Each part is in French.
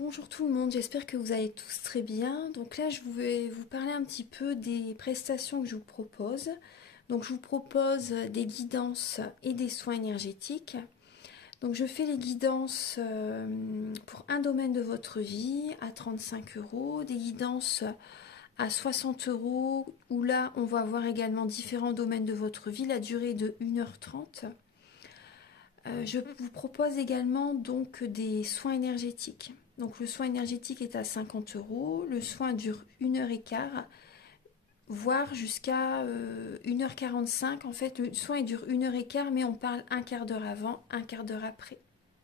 Bonjour tout le monde, j'espère que vous allez tous très bien. Donc là, je vais vous parler un petit peu des prestations que je vous propose. Donc je vous propose des guidances et des soins énergétiques. Donc je fais les guidances pour un domaine de votre vie à 35 euros, des guidances à 60 euros, où là on va voir également différents domaines de votre vie, la durée est de 1h30. Je vous propose également donc des soins énergétiques. Donc le soin énergétique est à 50 euros, le soin dure 1h15, voire jusqu'à 1h45. En fait, le soin il dure 1h15, mais on parle un quart d'heure avant, un quart d'heure après.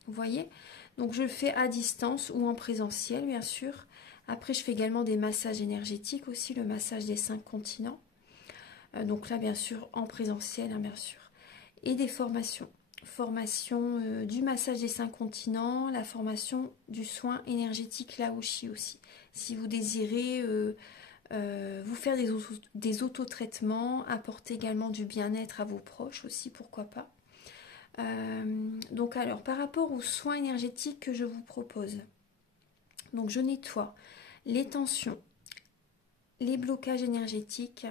Vous voyez? Donc je le fais à distance ou en présentiel, bien sûr. Après, je fais également des massages énergétiques aussi, le massage des 5 continents. Donc là, bien sûr, en présentiel, hein, bien sûr. Et des formations. Formation du massage des 5 continents, la formation du soin énergétique Laoshi aussi. Si vous désirez vous faire des autotraitements, apporter également du bien-être à vos proches aussi, pourquoi pas. Donc alors, par rapport aux soins énergétiques que je vous propose, donc je nettoie les tensions, les blocages énergétiques,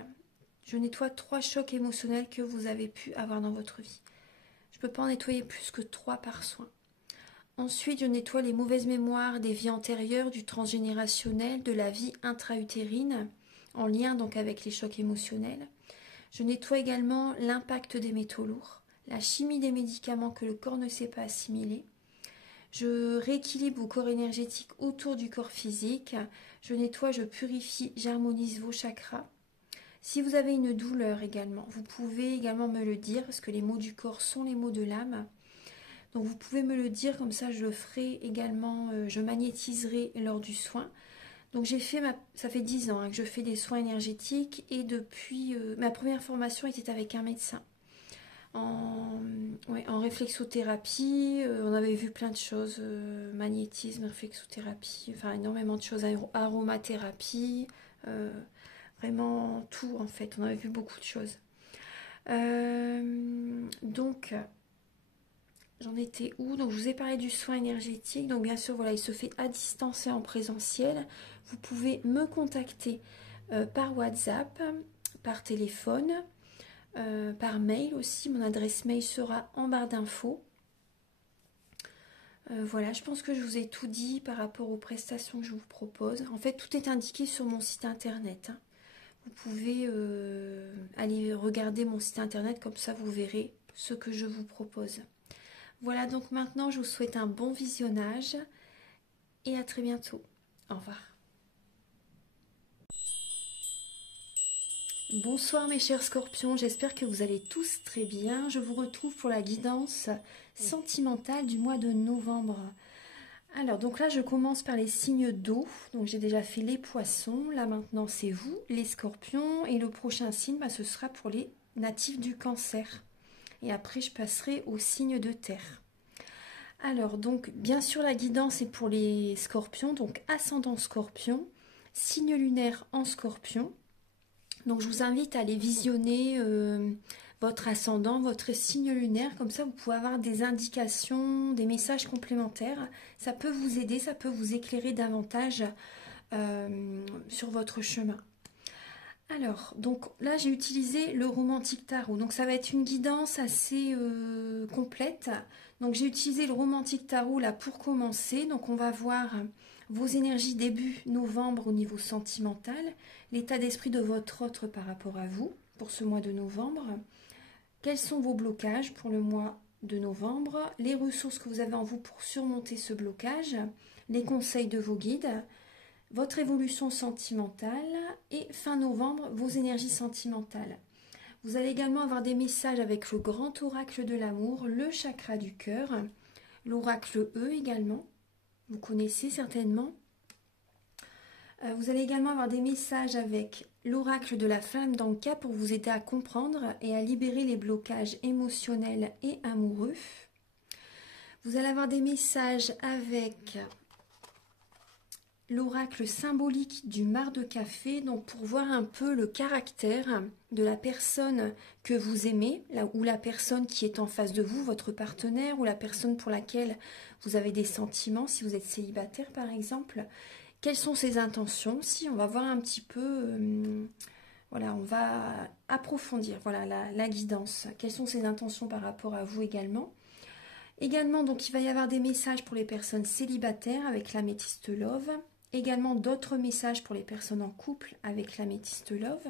je nettoie 3 chocs émotionnels que vous avez pu avoir dans votre vie. Je ne peux pas en nettoyer plus que 3 par soin. Ensuite, je nettoie les mauvaises mémoires des vies antérieures, du transgénérationnel, de la vie intra-utérine, en lien donc avec les chocs émotionnels. Je nettoie également l'impact des métaux lourds, la chimie des médicaments que le corps ne sait pas assimiler. Je rééquilibre vos corps énergétiques autour du corps physique. Je nettoie, je purifie, j'harmonise vos chakras. Si vous avez une douleur également, vous pouvez également me le dire, parce que les mots du corps sont les mots de l'âme. Donc vous pouvez me le dire, comme ça je le ferai également, je magnétiserai lors du soin. Donc ça fait 10 ans que je fais des soins énergétiques et depuis ma première formation était avec un médecin en réflexothérapie. On avait vu plein de choses, magnétisme, réflexothérapie, enfin énormément de choses, aromathérapie, vraiment tout en fait, on avait vu beaucoup de choses. Donc j'en étais où? Donc je vous ai parlé du soin énergétique. Donc bien sûr, voilà, il se fait à distance et en présentiel. Vous pouvez me contacter par WhatsApp, par téléphone, par mail aussi. Mon adresse mail sera en barre d'infos. Voilà, je pense que je vous ai tout dit par rapport aux prestations que je vous propose. En fait, tout est indiqué sur mon site internet, hein. Vous pouvez aller regarder mon site internet, comme ça vous verrez ce que je vous propose. Voilà, donc maintenant je vous souhaite un bon visionnage et à très bientôt. Au revoir. Bonsoir mes chers scorpions, j'espère que vous allez tous très bien. Je vous retrouve pour la guidance sentimentale du mois de novembre. Alors, donc là je commence par les signes d'eau. Donc j'ai déjà fait les poissons, là maintenant c'est vous, les scorpions. Et le prochain signe, ce sera pour les natifs du cancer. Et après je passerai aux signes de terre. Alors, donc, bien sûr, la guidance est pour les scorpions, donc ascendant scorpion, signe lunaire en scorpion. Donc, je vous invite à aller visionner votre ascendant, votre signe lunaire, comme ça vous pouvez avoir des indications, des messages complémentaires. Ça peut vous aider, ça peut vous éclairer davantage sur votre chemin. Alors, donc là j'ai utilisé le romantique tarot, donc ça va être une guidance assez complète. Donc j'ai utilisé le romantique tarot là pour commencer, donc on va voir vos énergies début novembre au niveau sentimental, l'état d'esprit de votre autre par rapport à vous pour ce mois de novembre, quels sont vos blocages pour le mois de novembre, les ressources que vous avez en vous pour surmonter ce blocage, les conseils de vos guides, votre évolution sentimentale et fin novembre, vos énergies sentimentales. Vous allez également avoir des messages avec le grand oracle de l'amour, le chakra du cœur, l'oracle E également, vous connaissez certainement. Vous allez également avoir des messages avec l'oracle de la flamme d'Anka pour vous aider à comprendre et à libérer les blocages émotionnels et amoureux. Vous allez avoir des messages avec l'oracle symbolique du marc de café, donc pour voir un peu le caractère de la personne que vous aimez, ou la personne qui est en face de vous, votre partenaire, ou la personne pour laquelle vous avez des sentiments, si vous êtes célibataire par exemple. Quelles sont ses intentions? Si on va voir un petit peu, voilà, on va approfondir voilà, la guidance. Quelles sont ses intentions par rapport à vous également? Également, donc il va y avoir des messages pour les personnes célibataires avec l'améthyste Love. Également d'autres messages pour les personnes en couple avec l'améthyste Love.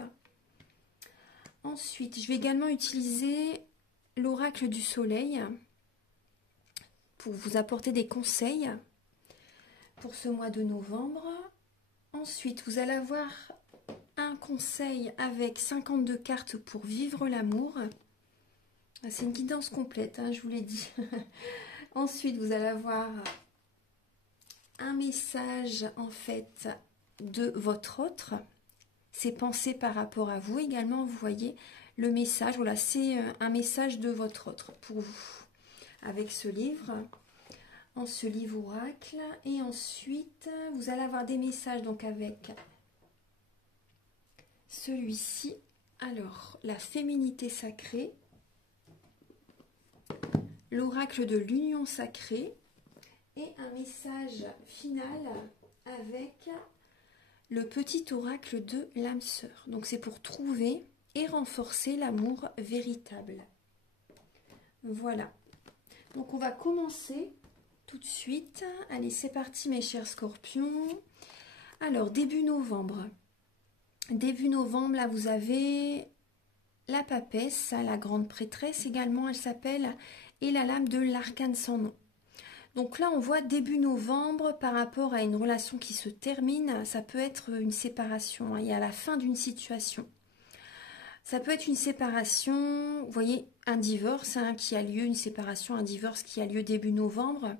Ensuite, je vais également utiliser l'oracle du soleil pour vous apporter des conseils pour ce mois de novembre. Ensuite, vous allez avoir un conseil avec 52 cartes pour vivre l'amour. C'est une guidance complète, hein, je vous l'ai dit. Ensuite, vous allez avoir un message en fait de votre autre, ses pensées par rapport à vous également, vous voyez le message, voilà, c'est un message de votre autre pour vous avec ce livre oracle. Et ensuite vous allez avoir des messages donc avec celui-ci, alors la féminité sacrée, l'oracle de l'union sacrée, et un message final avec le petit oracle de l'âme sœur. Donc c'est pour trouver et renforcer l'amour véritable. Voilà. Donc on va commencer tout de suite. Allez, c'est parti mes chers scorpions. Alors début novembre. Début novembre, là vous avez la papesse, la grande prêtresse également, elle s'appelle, et la lame de l'arcane sans nom. Donc là, on voit début novembre par rapport à une relation qui se termine. Ça peut être une séparation, hein, et à la fin d'une situation. Ça peut être une séparation, vous voyez, un divorce hein, qui a lieu, une séparation, un divorce qui a lieu début novembre.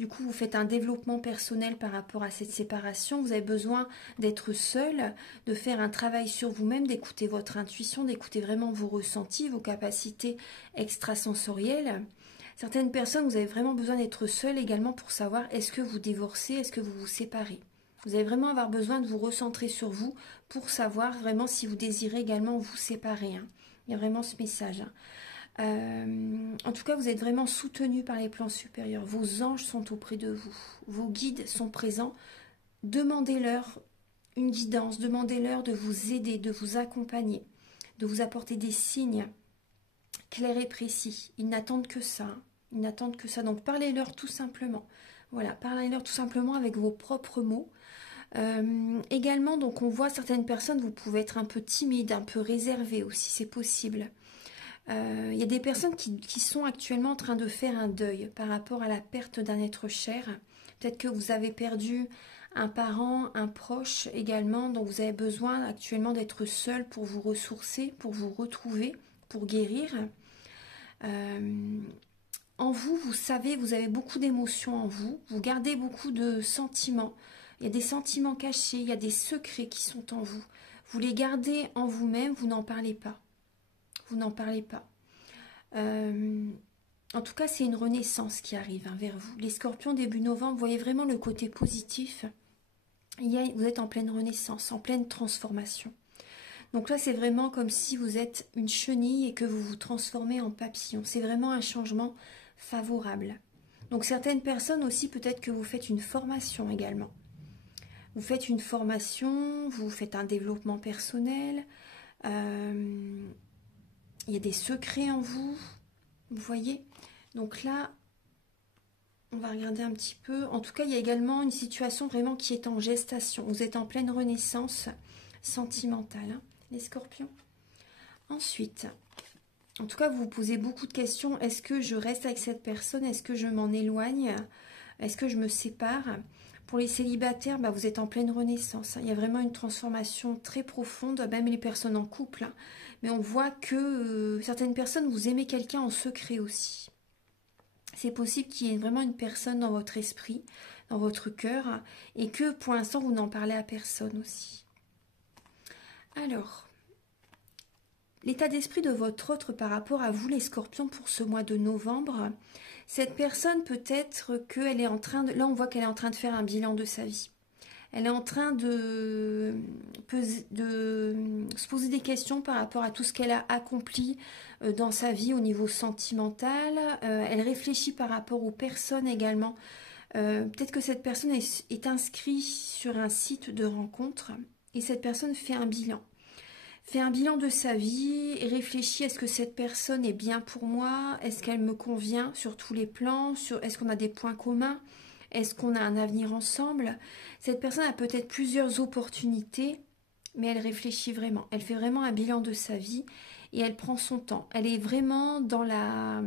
Du coup, vous faites un développement personnel par rapport à cette séparation. Vous avez besoin d'être seul, de faire un travail sur vous-même, d'écouter votre intuition, d'écouter vraiment vos ressentis, vos capacités extrasensorielles. Certaines personnes, vous avez vraiment besoin d'être seul également pour savoir est-ce que vous divorcez, est-ce que vous vous séparez. Vous allez vraiment avoir besoin de vous recentrer sur vous pour savoir vraiment si vous désirez également vous séparer. Hein. Il y a vraiment ce message. Hein. En tout cas, vous êtes vraiment soutenu par les plans supérieurs. Vos anges sont auprès de vous. Vos guides sont présents. Demandez-leur une guidance. Demandez-leur de vous aider, de vous accompagner, de vous apporter des signes clair et précis. Ils n'attendent que ça. Ils n'attendent que ça. Donc parlez-leur tout simplement. Voilà, parlez-leur tout simplement avec vos propres mots. Également, donc on voit certaines personnes, vous pouvez être un peu timide, un peu réservé aussi, c'est possible. Il y a des personnes qui sont actuellement en train de faire un deuil par rapport à la perte d'un être cher. Peut-être que vous avez perdu un parent, un proche également, dont vous avez besoin actuellement d'être seul pour vous ressourcer, pour vous retrouver, pour guérir. En vous, vous savez, vous avez beaucoup d'émotions en vous, vous gardez beaucoup de sentiments. Il y a des sentiments cachés, il y a des secrets qui sont en vous. Vous les gardez en vous-même, vous n'en parlez pas. Vous n'en parlez pas. En tout cas, c'est une renaissance qui arrive hein, vers vous. Les scorpions, début novembre, vous voyez vraiment le côté positif. Vous êtes en pleine renaissance, en pleine transformation. Donc là, c'est vraiment comme si vous êtes une chenille et que vous vous transformez en papillon. C'est vraiment un changement favorable. Donc certaines personnes aussi, peut-être que vous faites une formation également. Vous faites une formation, vous faites un développement personnel. Il y a des secrets en vous, vous voyez. Donc là, on va regarder un petit peu. En tout cas, il y a également une situation vraiment qui est en gestation. Vous êtes en pleine renaissance sentimentale, hein, les scorpions. Ensuite, en tout cas, vous vous posez beaucoup de questions. Est-ce que je reste avec cette personne? Est-ce que je m'en éloigne? Est-ce que je me sépare? Pour les célibataires, bah, vous êtes en pleine renaissance. Hein. Il y a vraiment une transformation très profonde, même les personnes en couple. Hein. Mais on voit que certaines personnes, vous aimez quelqu'un en secret aussi. C'est possible qu'il y ait vraiment une personne dans votre esprit, dans votre cœur, hein, et que pour l'instant, vous n'en parlez à personne aussi. Alors, l'état d'esprit de votre autre par rapport à vous, les scorpions, pour ce mois de novembre, cette personne peut-être qu'elle est en train de... Là, on voit qu'elle est en train de faire un bilan de sa vie. Elle est en train de se poser des questions par rapport à tout ce qu'elle a accompli dans sa vie au niveau sentimental. Elle réfléchit par rapport aux personnes également. Peut-être que cette personne est inscrite sur un site de rencontre et cette personne fait un bilan. Fait un bilan de sa vie et réfléchit, est-ce que cette personne est bien pour moi? Est-ce qu'elle me convient sur tous les plans? Est-ce qu'on a des points communs? Est-ce qu'on a un avenir ensemble? Cette personne a peut-être plusieurs opportunités, mais elle réfléchit vraiment. Elle fait vraiment un bilan de sa vie et elle prend son temps. Elle est vraiment dans la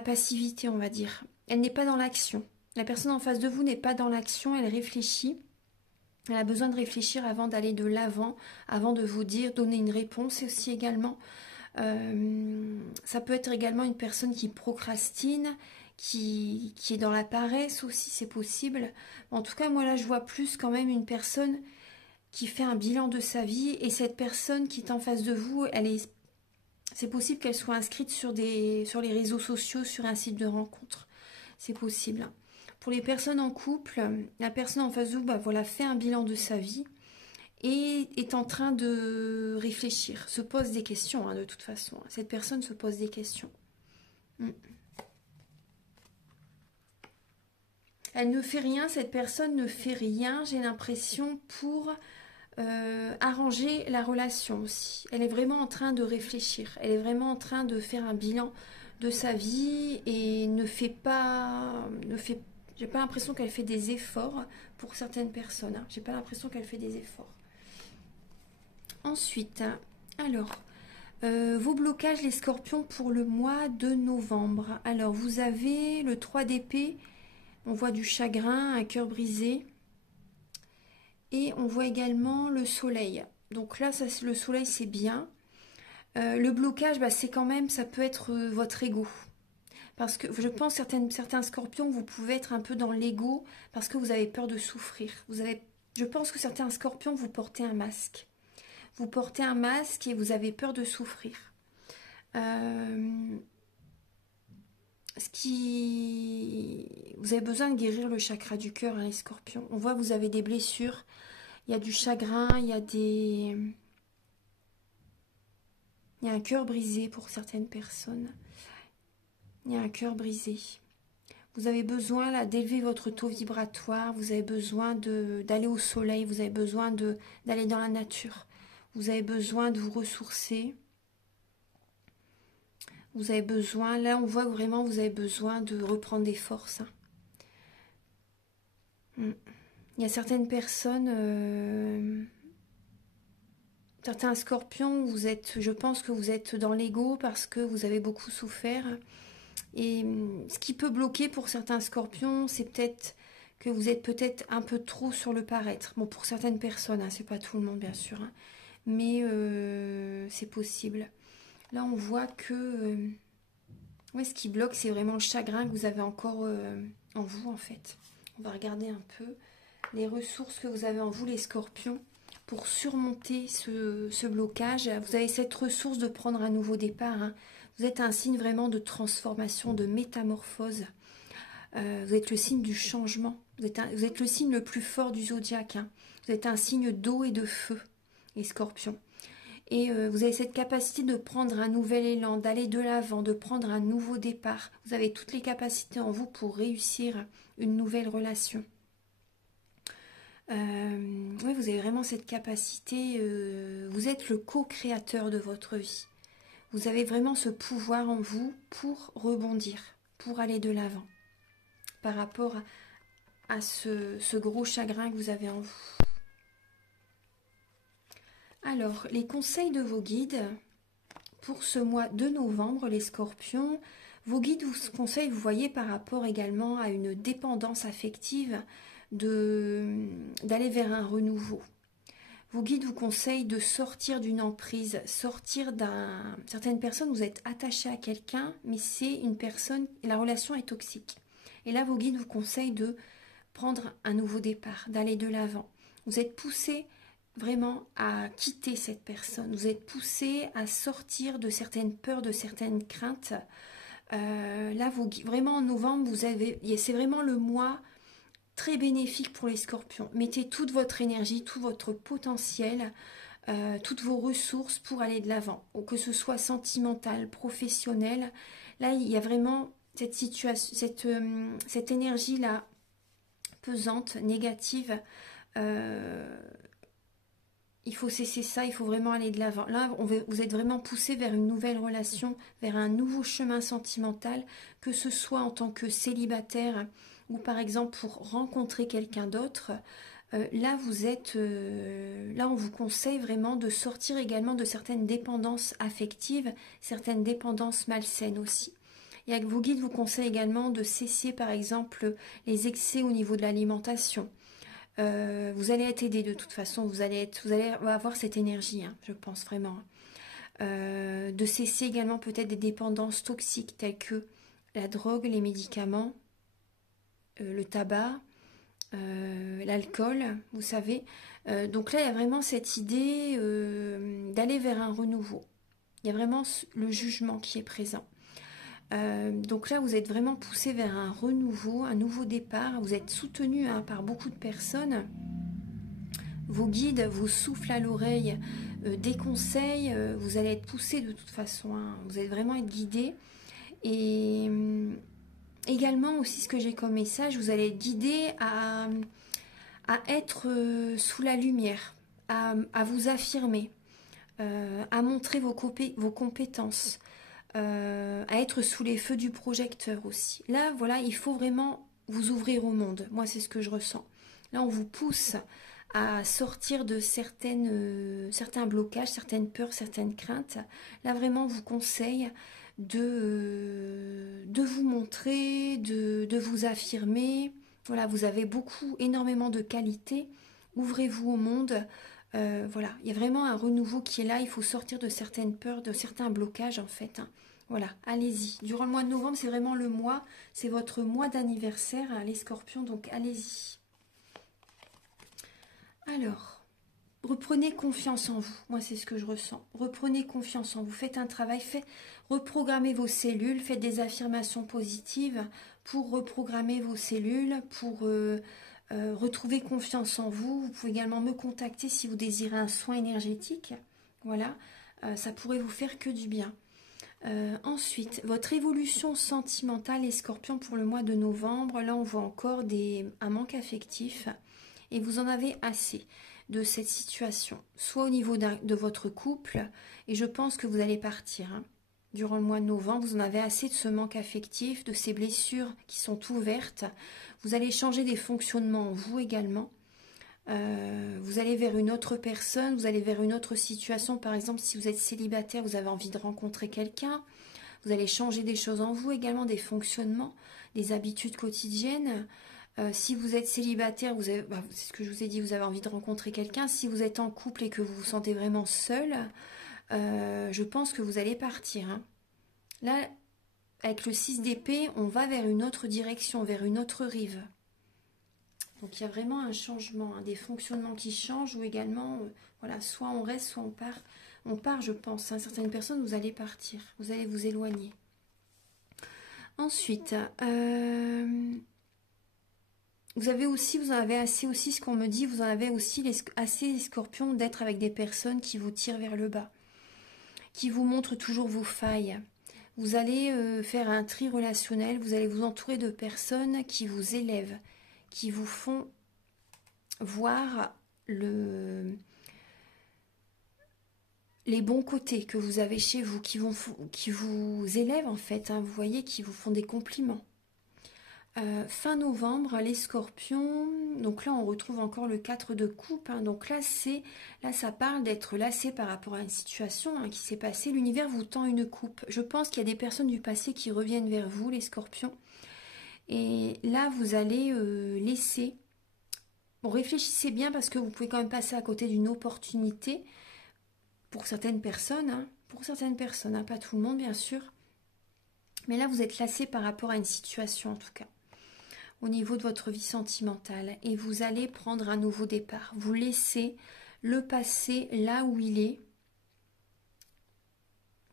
passivité, on va dire. Elle n'est pas dans l'action. La personne en face de vous n'est pas dans l'action, elle réfléchit. Elle a besoin de réfléchir avant d'aller de l'avant, avant de vous dire, donner une réponse aussi également. Ça peut être également une personne qui procrastine, qui est dans la paresse aussi, c'est possible. En tout cas, moi là, je vois plus quand même une personne qui fait un bilan de sa vie et cette personne qui est en face de vous, c'est possible qu'elle soit inscrite sur les réseaux sociaux, sur un site de rencontre. C'est possible. Pour les personnes en couple, la personne en face de vous voilà, fait un bilan de sa vie et est en train de réfléchir, se pose des questions de toute façon. Cette personne se pose des questions. Elle ne fait rien, cette personne ne fait rien, j'ai l'impression, pour arranger la relation aussi. Elle est vraiment en train de réfléchir, elle est vraiment en train de faire un bilan de sa vie et j'ai pas l'impression qu'elle fait des efforts pour certaines personnes. J'ai pas l'impression qu'elle fait des efforts. Ensuite, alors, vos blocages, les scorpions, pour le mois de novembre. Alors, vous avez le 3 d'épée, on voit du chagrin, un cœur brisé. Et on voit également le soleil. Donc là, le soleil, c'est bien. Le blocage, c'est quand même, ça peut être votre ego. Parce que je pense certains scorpions, vous pouvez être un peu dans l'ego parce que vous avez peur de souffrir. Je pense que certains scorpions, vous portez un masque. Vous portez un masque et vous avez peur de souffrir. Vous avez besoin de guérir le chakra du cœur, les scorpions. On voit que vous avez des blessures. Il y a du chagrin, il y a un cœur brisé pour certaines personnes. Il y a un cœur brisé. Vous avez besoin là d'élever votre taux vibratoire, vous avez besoin d'aller au soleil, vous avez besoin d'aller dans la nature. Vous avez besoin de vous ressourcer. Vous avez besoin, là on voit que vraiment vous avez besoin de reprendre des forces. Il y a certaines personnes, certains scorpions, je pense que vous êtes dans l'ego parce que vous avez beaucoup souffert. Et ce qui peut bloquer pour certains scorpions, c'est peut-être que vous êtes peut-être un peu trop sur le paraître. Bon, pour certaines personnes, c'est pas tout le monde bien sûr, mais c'est possible. Là, on voit que ce qui bloque, c'est vraiment le chagrin que vous avez encore en vous, en fait. On va regarder un peu les ressources que vous avez en vous, les scorpions, pour surmonter ce blocage. Vous avez cette ressource de prendre un nouveau départ. Vous êtes un signe vraiment de transformation, de métamorphose. Vous êtes le signe du changement. Vous êtes le signe le plus fort du zodiaque. Vous êtes un signe d'eau et de feu, les scorpions. Et vous avez cette capacité de prendre un nouvel élan, d'aller de l'avant, de prendre un nouveau départ. Vous avez toutes les capacités en vous pour réussir une nouvelle relation. Oui, vous avez vraiment cette capacité. Vous êtes le co-créateur de votre vie. Vous avez vraiment ce pouvoir en vous pour rebondir, pour aller de l'avant par rapport à ce gros chagrin que vous avez en vous. Alors, les conseils de vos guides pour ce mois de novembre, les scorpions. Vos guides vous conseillent, vous voyez, par rapport également à une dépendance affective, d'aller vers un renouveau. Vos guides vous conseillent de sortir d'une emprise, certaines personnes, vous êtes attachés à quelqu'un, mais c'est une personne, la relation est toxique. Et là, vos guides vous conseillent de prendre un nouveau départ, d'aller de l'avant. Vous êtes poussé vraiment à quitter cette personne. Vous êtes poussé à sortir de certaines peurs, de certaines craintes. Là, vraiment en novembre, c'est vraiment le mois très bénéfique pour les scorpions. Mettez toute votre énergie, tout votre potentiel, toutes vos ressources pour aller de l'avant, que ce soit sentimental, professionnel. Là, il y a vraiment cette situation, cette énergie-là pesante, négative. Il faut cesser ça, il faut vraiment aller de l'avant. Là, vous êtes vraiment poussé vers une nouvelle relation, vers un nouveau chemin sentimental, que ce soit en tant que célibataire ou par exemple pour rencontrer quelqu'un d'autre. Là, là, on vous conseille vraiment de sortir également de certaines dépendances affectives, certaines dépendances malsaines aussi. Et vos guides vous conseillent également de cesser par exemple les excès au niveau de l'alimentation. Vous allez être aidé de toute façon, vous allez avoir cette énergie, hein, je pense vraiment. De cesser également peut-être des dépendances toxiques telles que la drogue, les médicaments, le tabac, l'alcool, vous savez. Donc là, il y a vraiment cette idée d'aller vers un renouveau. Il y a vraiment le jugement qui est présent. Donc là, vous êtes vraiment poussé vers un renouveau, un nouveau départ. Vous êtes soutenu hein, par beaucoup de personnes. Vos guides vous soufflent à l'oreille des conseils. Vous allez être poussé de toute façon. Hein. Vous allez vraiment être guidé. Et également aussi, ce que j'ai comme message, vous allez être guidé à être sous la lumière, à vous affirmer, à montrer vos compétences. À être sous les feux du projecteur aussi. Là, voilà, il faut vraiment vous ouvrir au monde. Moi, c'est ce que je ressens. Là, on vous pousse à sortir de certains blocages, certaines peurs, certaines craintes. Là, vraiment, on vous conseille de vous montrer, de vous affirmer. Voilà, vous avez énormément de qualités. Ouvrez-vous au monde. Voilà, il y a vraiment un renouveau qui est là. Il faut sortir de certaines peurs, de certains blocages en fait. Hein. Voilà, allez-y. Durant le mois de novembre, c'est vraiment le mois, c'est votre mois d'anniversaire, hein, les scorpions, donc allez-y. Alors, reprenez confiance en vous. Moi, c'est ce que je ressens. Reprenez confiance en vous. Faites un travail, reprogrammez vos cellules, faites des affirmations positives pour reprogrammer vos cellules, pour retrouver confiance en vous. Vous pouvez également me contacter si vous désirez un soin énergétique. Voilà, ça pourrait vous faire que du bien. Ensuite, votre évolution sentimentale les scorpions pour le mois de novembre. Là, on voit encore un manque affectif et vous en avez assez de cette situation, soit au niveau de votre couple, et je pense que vous allez partir. Hein. Durant le mois de novembre, vous en avez assez de ce manque affectif, de ces blessures qui sont ouvertes. Vous allez changer des fonctionnements en vous également. Vous allez vers une autre personne, vous allez vers une autre situation. Par exemple, si vous êtes célibataire, vous avez envie de rencontrer quelqu'un. Vous allez changer des choses en vous également, des fonctionnements, des habitudes quotidiennes. Si vous êtes célibataire, c'est ce que je vous ai dit, vous avez envie de rencontrer quelqu'un. Si vous êtes en couple et que vous vous sentez vraiment seul, je pense que vous allez partir. Hein. Là, avec le 6 d'épée, on va vers une autre direction, vers une autre rive. Donc il y a vraiment un changement, hein, des fonctionnements qui changent ou également, voilà, soit on reste, soit on part. On part, je pense. Hein, certaines personnes, vous allez partir, vous allez vous éloigner. Ensuite, vous en avez assez aussi, ce qu'on me dit, vous en avez aussi assez les scorpions d'être avec des personnes qui vous tirent vers le bas, qui vous montrent toujours vos failles. Vous allez faire un tri relationnel, vous allez vous entourer de personnes qui vous élèvent, qui vous font voir les bons côtés que vous avez chez vous, qui vous élèvent en fait, hein, vous voyez, qui vous font des compliments. Fin novembre, les scorpions, donc là on retrouve encore le 4 de coupe, hein, donc là ça parle d'être lassé par rapport à une situation hein, qui s'est passée, l'univers vous tend une coupe. Je pense qu'il y a des personnes du passé qui reviennent vers vous, les scorpions, et là vous allez laisser, bon réfléchissez bien parce que vous pouvez quand même passer à côté d'une opportunité pour certaines personnes, hein, pas tout le monde bien sûr, mais là vous êtes lassé par rapport à une situation en tout cas. Au niveau de votre vie sentimentale et vous allez prendre un nouveau départ. Vous laissez le passé là où il est.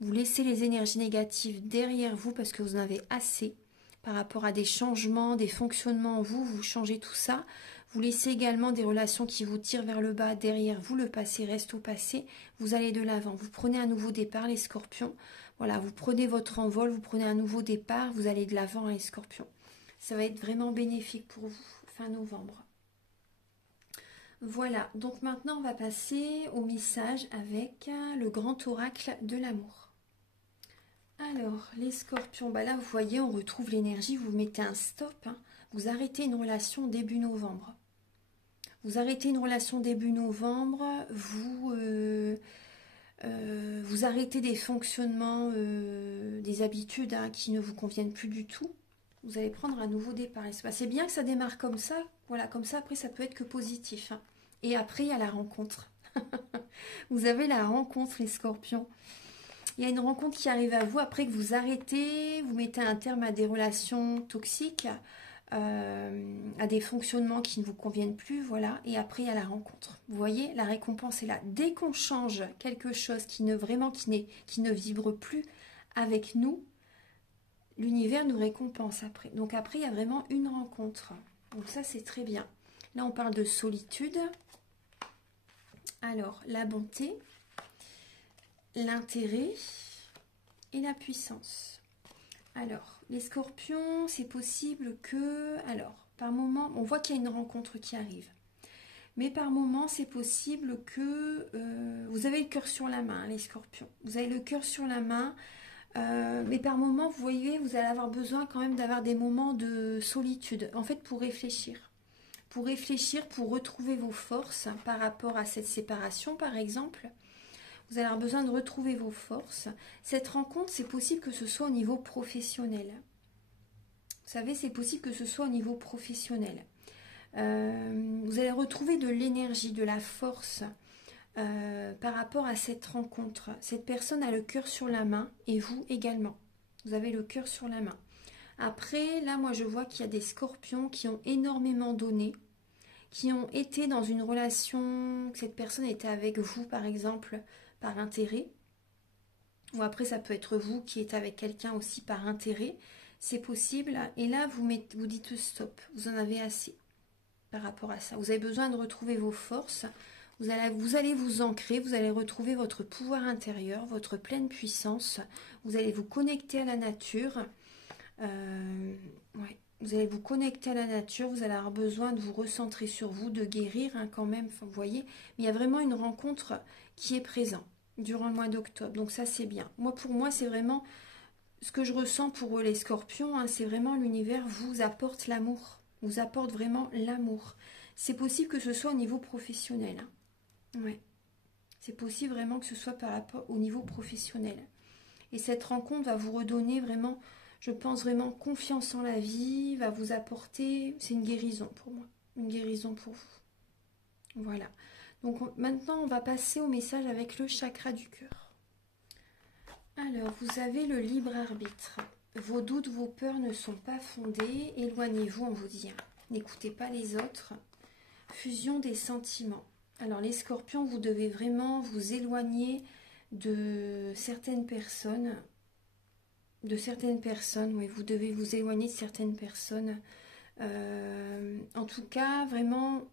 Vous laissez les énergies négatives derrière vous parce que vous en avez assez par rapport à des changements, des fonctionnements en vous. Vous changez tout ça. Vous laissez également des relations qui vous tirent vers le bas derrière vous. Le passé reste au passé. Vous allez de l'avant. Vous prenez un nouveau départ, les scorpions. Voilà, vous prenez votre envol, vous prenez un nouveau départ. Vous allez de l'avant, les scorpions. Ça va être vraiment bénéfique pour vous, fin novembre. Voilà, donc maintenant on va passer au message avec le grand oracle de l'amour. Alors, les scorpions, bah là vous voyez, on retrouve l'énergie, vous mettez un stop, hein. Vous arrêtez une relation début novembre. Vous arrêtez une relation début novembre, vous arrêtez des fonctionnements, des habitudes hein, qui ne vous conviennent plus du tout. Vous allez prendre un nouveau départ. C'est bien que ça démarre comme ça, voilà, comme ça après ça peut être que positif. Hein. Et après il y a la rencontre. Vous avez la rencontre les scorpions. Il y a une rencontre qui arrive à vous après que vous arrêtez, vous mettez un terme à des relations toxiques, à des fonctionnements qui ne vous conviennent plus, voilà. Et après, il y a la rencontre. Vous voyez, la récompense est là. Dès qu'on change quelque chose qui ne vibre plus avec nous, l'univers nous récompense après. Donc après, il y a vraiment une rencontre. Donc ça, c'est très bien. Là, on parle de solitude. Alors, la bonté, l'intérêt et la puissance. Alors, les scorpions, c'est possible que... Alors, par moment, on voit qu'il y a une rencontre qui arrive. Mais par moment, c'est possible que... vous avez le cœur sur la main, les scorpions. Vous avez le cœur sur la main. Mais par moment, vous voyez, vous allez avoir besoin quand même d'avoir des moments de solitude. En fait, pour réfléchir. Pour réfléchir, pour retrouver vos forces par rapport à cette séparation, par exemple. Vous allez avoir besoin de retrouver vos forces. Cette rencontre, c'est possible que ce soit au niveau professionnel. Vous savez, c'est possible que ce soit au niveau professionnel. Vous allez retrouver de l'énergie, de la force par rapport à cette rencontre. Cette personne a le cœur sur la main et vous également. Vous avez le cœur sur la main. Après, là, moi, je vois qu'il y a des scorpions qui ont énormément donné, qui ont été dans une relation, que cette personne était avec vous, par exemple, par intérêt. Ou après, ça peut être vous qui êtes avec quelqu'un aussi par intérêt. C'est possible. Et là, vous dites stop. Vous en avez assez par rapport à ça. Vous avez besoin de retrouver vos forces. Vous allez vous ancrer. Vous allez retrouver votre pouvoir intérieur, votre pleine puissance. Vous allez vous connecter à la nature. Ouais. Vous allez vous connecter à la nature. Vous allez avoir besoin de vous recentrer sur vous, de guérir hein, quand même. Enfin, vous voyez. Mais il y a vraiment une rencontre qui est présente durant le mois d'octobre. Donc ça, c'est bien. Pour moi, c'est vraiment... Ce que je ressens pour les scorpions, hein, c'est vraiment l'univers vous apporte l'amour, vous apporte vraiment l'amour. C'est possible que ce soit au niveau professionnel. Hein. Ouais. C'est possible vraiment que ce soit par rapport au niveau professionnel. Et cette rencontre va vous redonner vraiment, je pense vraiment, confiance en la vie, va vous apporter, c'est une guérison pour moi, une guérison pour vous. Voilà. Donc maintenant, on va passer au message avec le chakra du cœur. Alors, vous avez le libre arbitre. Vos doutes, vos peurs ne sont pas fondés. Éloignez-vous, on vous dit. N'écoutez pas les autres. Fusion des sentiments. Alors, les scorpions, vous devez vraiment vous éloigner de certaines personnes. Oui, vous devez vous éloigner de certaines personnes. En tout cas, vraiment...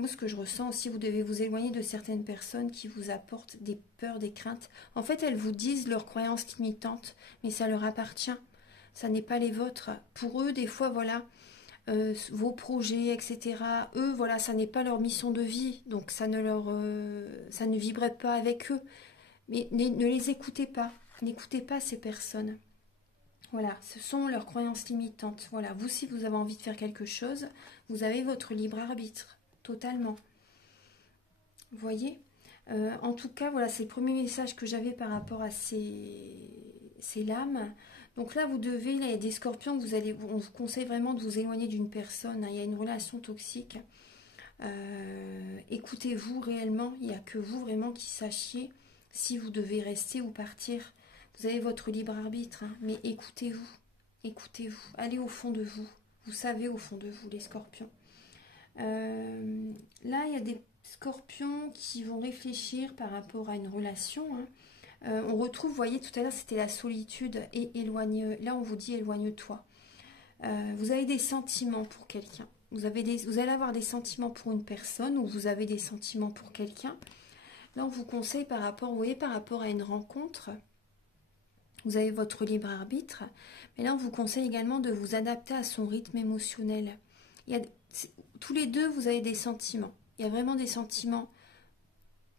Moi, ce que je ressens aussi, vous devez vous éloigner de certaines personnes qui vous apportent des peurs, des craintes. En fait, elles vous disent leurs croyances limitantes, mais ça leur appartient. Ça n'est pas les vôtres. Pour eux, des fois, voilà, vos projets, etc. Eux, voilà, ça n'est pas leur mission de vie, donc ça ne vibrait pas avec eux. Mais ne les écoutez pas. N'écoutez pas ces personnes. Voilà, ce sont leurs croyances limitantes. Voilà, vous, si vous avez envie de faire quelque chose, vous avez votre libre arbitre. Totalement. Vous voyez en tout cas, voilà, c'est le premier message que j'avais par rapport à ces lames. Donc là, là, il y a des scorpions, on vous conseille vraiment de vous éloigner d'une personne. Hein, il y a une relation toxique. Écoutez-vous réellement. Il n'y a que vous vraiment qui sachiez si vous devez rester ou partir. Vous avez votre libre arbitre, hein, mais écoutez-vous. Écoutez-vous. Allez au fond de vous. Vous savez au fond de vous, les scorpions. Là, il y a des scorpions qui vont réfléchir par rapport à une relation. Hein. On retrouve, vous voyez, tout à l'heure, c'était la solitude et éloigne. Là, on vous dit éloigne-toi. Vous avez des sentiments pour quelqu'un. Vous allez avoir des sentiments pour une personne ou vous avez des sentiments pour quelqu'un. Là, on vous conseille par rapport, vous voyez, par rapport à une rencontre, vous avez votre libre arbitre, mais là, on vous conseille également de vous adapter à son rythme émotionnel. Tous les deux, vous avez des sentiments. Il y a vraiment des sentiments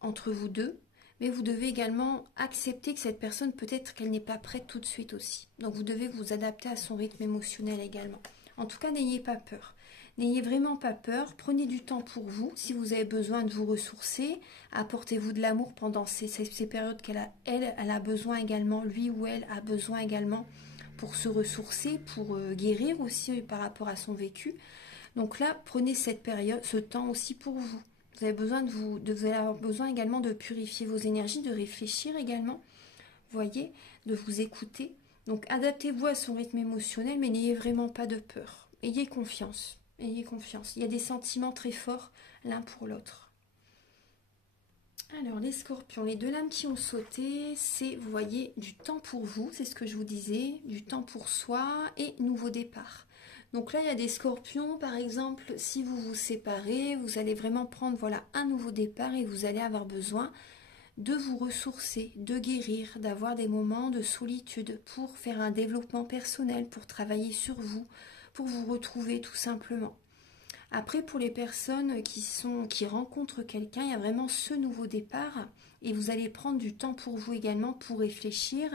entre vous deux, mais vous devez également accepter que cette personne, peut-être qu'elle n'est pas prête tout de suite aussi. Donc, vous devez vous adapter à son rythme émotionnel également. En tout cas, n'ayez pas peur. N'ayez vraiment pas peur, prenez du temps pour vous. Si vous avez besoin de vous ressourcer, apportez-vous de l'amour pendant ces périodes elle a besoin également, lui ou elle a besoin également pour se ressourcer, pour guérir aussi par rapport à son vécu. Donc là, prenez cette période, ce temps aussi pour vous. Vous avez besoin vous allez avoir besoin également de purifier vos énergies, de réfléchir également, voyez, de vous écouter. Donc adaptez-vous à son rythme émotionnel, mais n'ayez vraiment pas de peur. Ayez confiance. Ayez confiance. Il y a des sentiments très forts l'un pour l'autre. Alors, les scorpions, les deux lames qui ont sauté, c'est, vous voyez, du temps pour vous, c'est ce que je vous disais, du temps pour soi et nouveau départ. Donc là, il y a des scorpions, par exemple, si vous vous séparez, vous allez vraiment prendre, voilà, un nouveau départ et vous allez avoir besoin de vous ressourcer, de guérir, d'avoir des moments de solitude pour faire un développement personnel, pour travailler sur vous, pour vous retrouver tout simplement. Après, pour les personnes qui rencontrent quelqu'un, il y a vraiment ce nouveau départ et vous allez prendre du temps pour vous également pour réfléchir.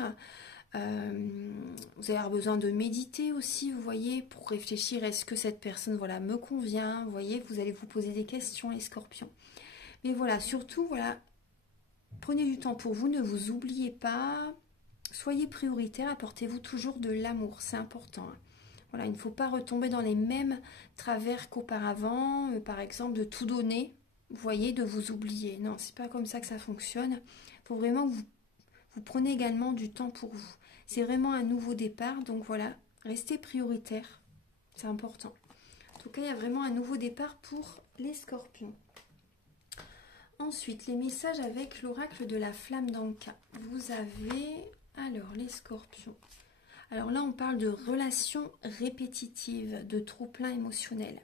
Vous allez avoir besoin de méditer aussi, vous voyez, pour réfléchir, est-ce que cette personne, voilà, me convient, vous voyez, vous allez vous poser des questions, les scorpions. Mais voilà, surtout, voilà, prenez du temps pour vous, ne vous oubliez pas, soyez prioritaire, apportez-vous toujours de l'amour, c'est important. Voilà, il ne faut pas retomber dans les mêmes travers qu'auparavant, par exemple de tout donner, vous voyez, de vous oublier. Non, c'est pas comme ça que ça fonctionne. Il faut vraiment que vous preniez également du temps pour vous. C'est vraiment un nouveau départ, donc voilà, restez prioritaire, c'est important. En tout cas, il y a vraiment un nouveau départ pour les scorpions. Ensuite, les messages avec l'oracle de la flamme d'Anka. Vous avez, alors, les scorpions. Alors là, on parle de relations répétitives, de trop-plein émotionnel.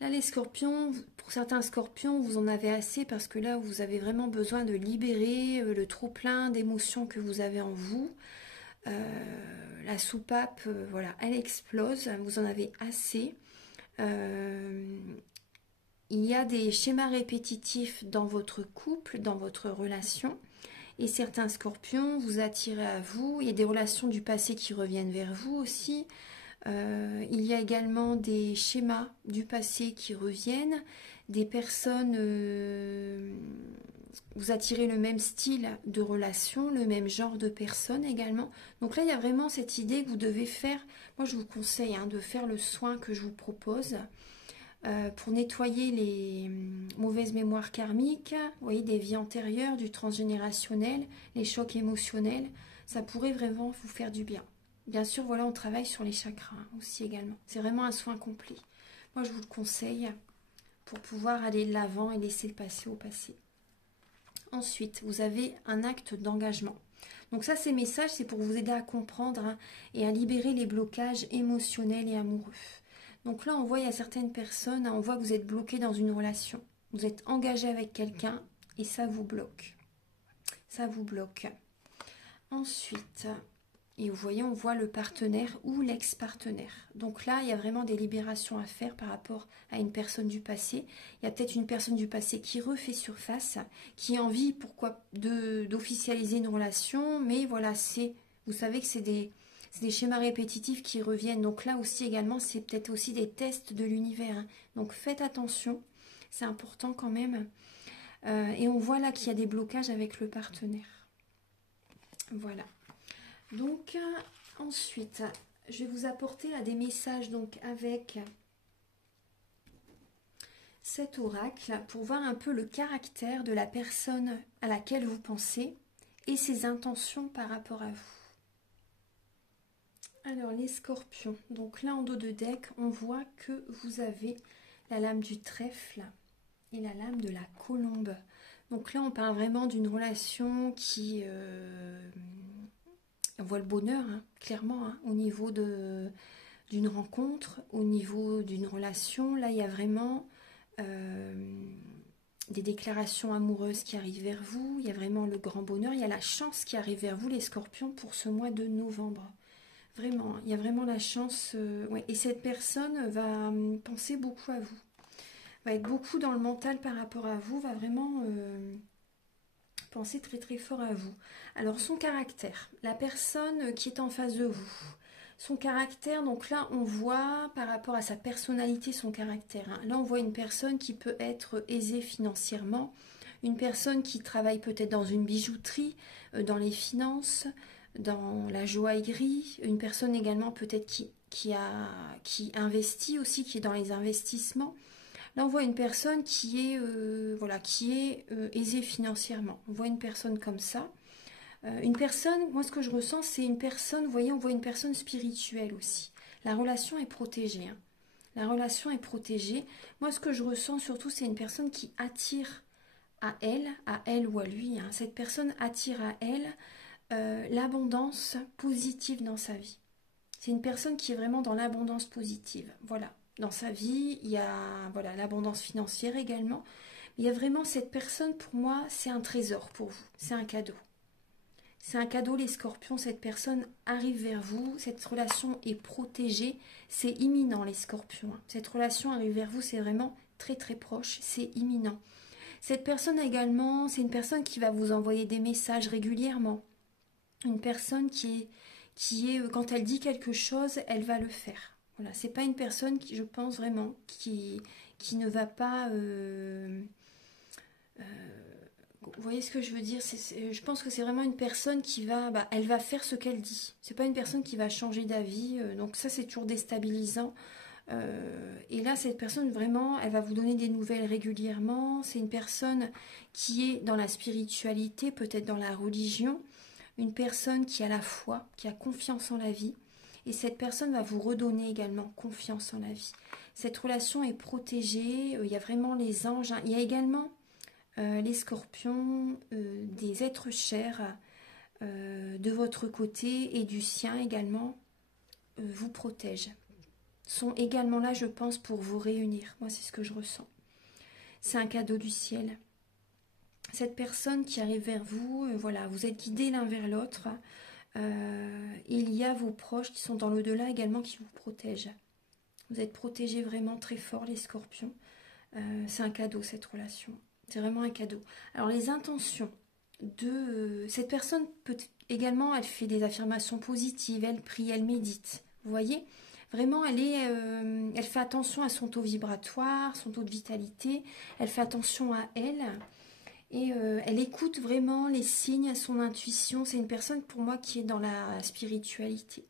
Là, les scorpions, pour certains scorpions, vous en avez assez parce que là, vous avez vraiment besoin de libérer le trop-plein d'émotions que vous avez en vous. La soupape, voilà, elle explose, vous en avez assez. Il y a des schémas répétitifs dans votre couple, dans votre relation. Et certains scorpions vous attirent à vous. Il y a des relations du passé qui reviennent vers vous aussi. Il y a également des schémas du passé qui reviennent. Des personnes, vous attirez le même style de relation, le même genre de personnes également. Donc là, il y a vraiment cette idée que vous devez faire. Moi, je vous conseille de faire le soin que je vous propose. Pour nettoyer les mauvaises mémoires karmiques, vous voyez, des vies antérieures, du transgénérationnel, les chocs émotionnels, ça pourrait vraiment vous faire du bien. Bien sûr, voilà, on travaille sur les chakras aussi également. C'est vraiment un soin complet. Moi, je vous le conseille pour pouvoir aller de l'avant et laisser le passé au passé. Ensuite, vous avez un acte d'engagement. Donc ça, ces messages, c'est pour vous aider à comprendre et à libérer les blocages émotionnels et amoureux. Donc là, on voit, il y a certaines personnes, on voit que vous êtes bloqué dans une relation. Vous êtes engagé avec quelqu'un et ça vous bloque. Ça vous bloque. Ensuite, et vous voyez, on voit le partenaire ou l'ex-partenaire. Donc là, il y a vraiment des libérations à faire par rapport à une personne du passé. Il y a peut-être une personne du passé qui refait surface, qui a envie, pourquoi, d'officialiser une relation. Mais voilà, vous savez que c'est des schémas répétitifs qui reviennent. Donc là aussi également, c'est peut-être aussi des tests de l'univers. Donc faites attention, c'est important quand même. Et on voit là qu'il y a des blocages avec le partenaire. Voilà. Donc ensuite, je vais vous apporter là des messages donc avec cet oracle pour voir un peu le caractère de la personne à laquelle vous pensez et ses intentions par rapport à vous. Alors les scorpions, donc là en dos de deck, on voit que vous avez la lame du trèfle et la lame de la colombe. Donc là, on parle vraiment d'une relation qui... on voit le bonheur, hein, clairement, hein, au niveau d'une rencontre, au niveau d'une relation. Là, il y a vraiment des déclarations amoureuses qui arrivent vers vous. Il y a vraiment le grand bonheur. Il y a la chance qui arrive vers vous, les scorpions, pour ce mois de novembre. Vraiment, il y a vraiment la chance. Ouais. Et cette personne va penser beaucoup à vous. Va être beaucoup dans le mental par rapport à vous. Va vraiment penser très très fort à vous. Alors son caractère, la personne qui est en face de vous. Son caractère, donc là on voit par rapport à sa personnalité son caractère. Hein. Là on voit une personne qui peut être aisée financièrement. Une personne qui travaille peut-être dans une bijouterie, dans les finances, dans la joaillerie, une personne également peut-être qui investit aussi, qui est dans les investissements. Là, on voit une personne qui est, aisée financièrement. On voit une personne comme ça. Une personne, moi ce que je ressens, c'est une personne, vous voyez, on voit une personne spirituelle aussi. La relation est protégée. Hein. La relation est protégée. Moi, ce que je ressens surtout, c'est une personne qui attire à elle ou à lui. Hein. Cette personne attire à elle l'abondance positive dans sa vie. C'est une personne qui est vraiment dans l'abondance positive. Voilà. Dans sa vie, il y a voilà, l'abondance financière également. Il y a vraiment cette personne, pour moi, c'est un trésor pour vous. C'est un cadeau. C'est un cadeau, les scorpions. Cette personne arrive vers vous. Cette relation est protégée. C'est imminent, les scorpions. Cette relation arrive vers vous. C'est vraiment très, très proche. C'est imminent. Cette personne également, c'est une personne qui va vous envoyer des messages régulièrement. Une personne qui est quand elle dit quelque chose, elle va le faire. Voilà, c'est pas une personne qui, je pense vraiment, qui ne va pas. Vous voyez ce que je veux dire, je pense que c'est vraiment une personne qui va, elle va faire ce qu'elle dit. C'est pas une personne qui va changer d'avis. Donc ça, c'est toujours déstabilisant. Et là, cette personne, vraiment, elle va vous donner des nouvelles régulièrement. C'est une personne qui est dans la spiritualité, peut-être dans la religion. Une personne qui a la foi, qui a confiance en la vie. Et cette personne va vous redonner également confiance en la vie. Cette relation est protégée. Il y a vraiment les anges. Hein. Il y a également les scorpions, des êtres chers de votre côté et du sien également vous protègent. Sont également là, je pense, pour vous réunir. Moi, c'est ce que je ressens. C'est un cadeau du ciel. Cette personne qui arrive vers vous, voilà, vous êtes guidés l'un vers l'autre. Il y a vos proches qui sont dans l'au-delà également qui vous protègent. Vous êtes protégés vraiment très fort, les scorpions. C'est un cadeau, cette relation. C'est vraiment un cadeau. Alors, les intentions de cette personne, peut également, elle fait des affirmations positives, elle prie, elle médite. Vous voyez ? Vraiment, elle fait attention à son taux vibratoire, son taux de vitalité. Elle fait attention à elle. Et elle écoute vraiment les signes, son intuition. C'est une personne pour moi qui est dans la spiritualité.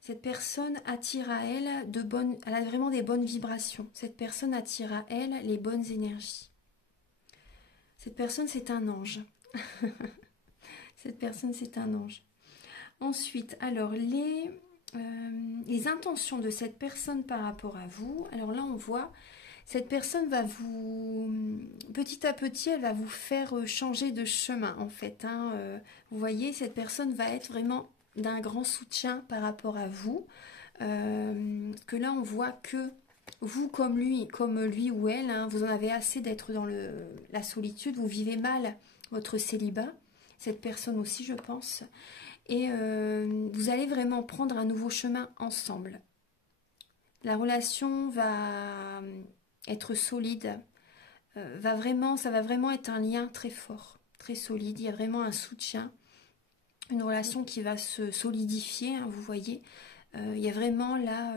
Cette personne attire à elle elle a vraiment des bonnes vibrations. Cette personne attire à elle les bonnes énergies. Cette personne, c'est un ange. Cette personne, c'est un ange. Ensuite, alors les intentions de cette personne par rapport à vous. Alors là, on voit... Cette personne va vous, petit à petit, elle va vous faire changer de chemin en fait. Hein. Vous voyez, cette personne va être vraiment d'un grand soutien par rapport à vous. Que là, on voit que vous, comme lui ou elle, hein, vous en avez assez d'être dans la solitude. Vous vivez mal votre célibat. Cette personne aussi, je pense. Et vous allez vraiment prendre un nouveau chemin ensemble. La relation va être solide, ça va vraiment être un lien très fort, très solide. Il y a vraiment un soutien, une relation qui va se solidifier, hein, vous voyez. Il y a vraiment là...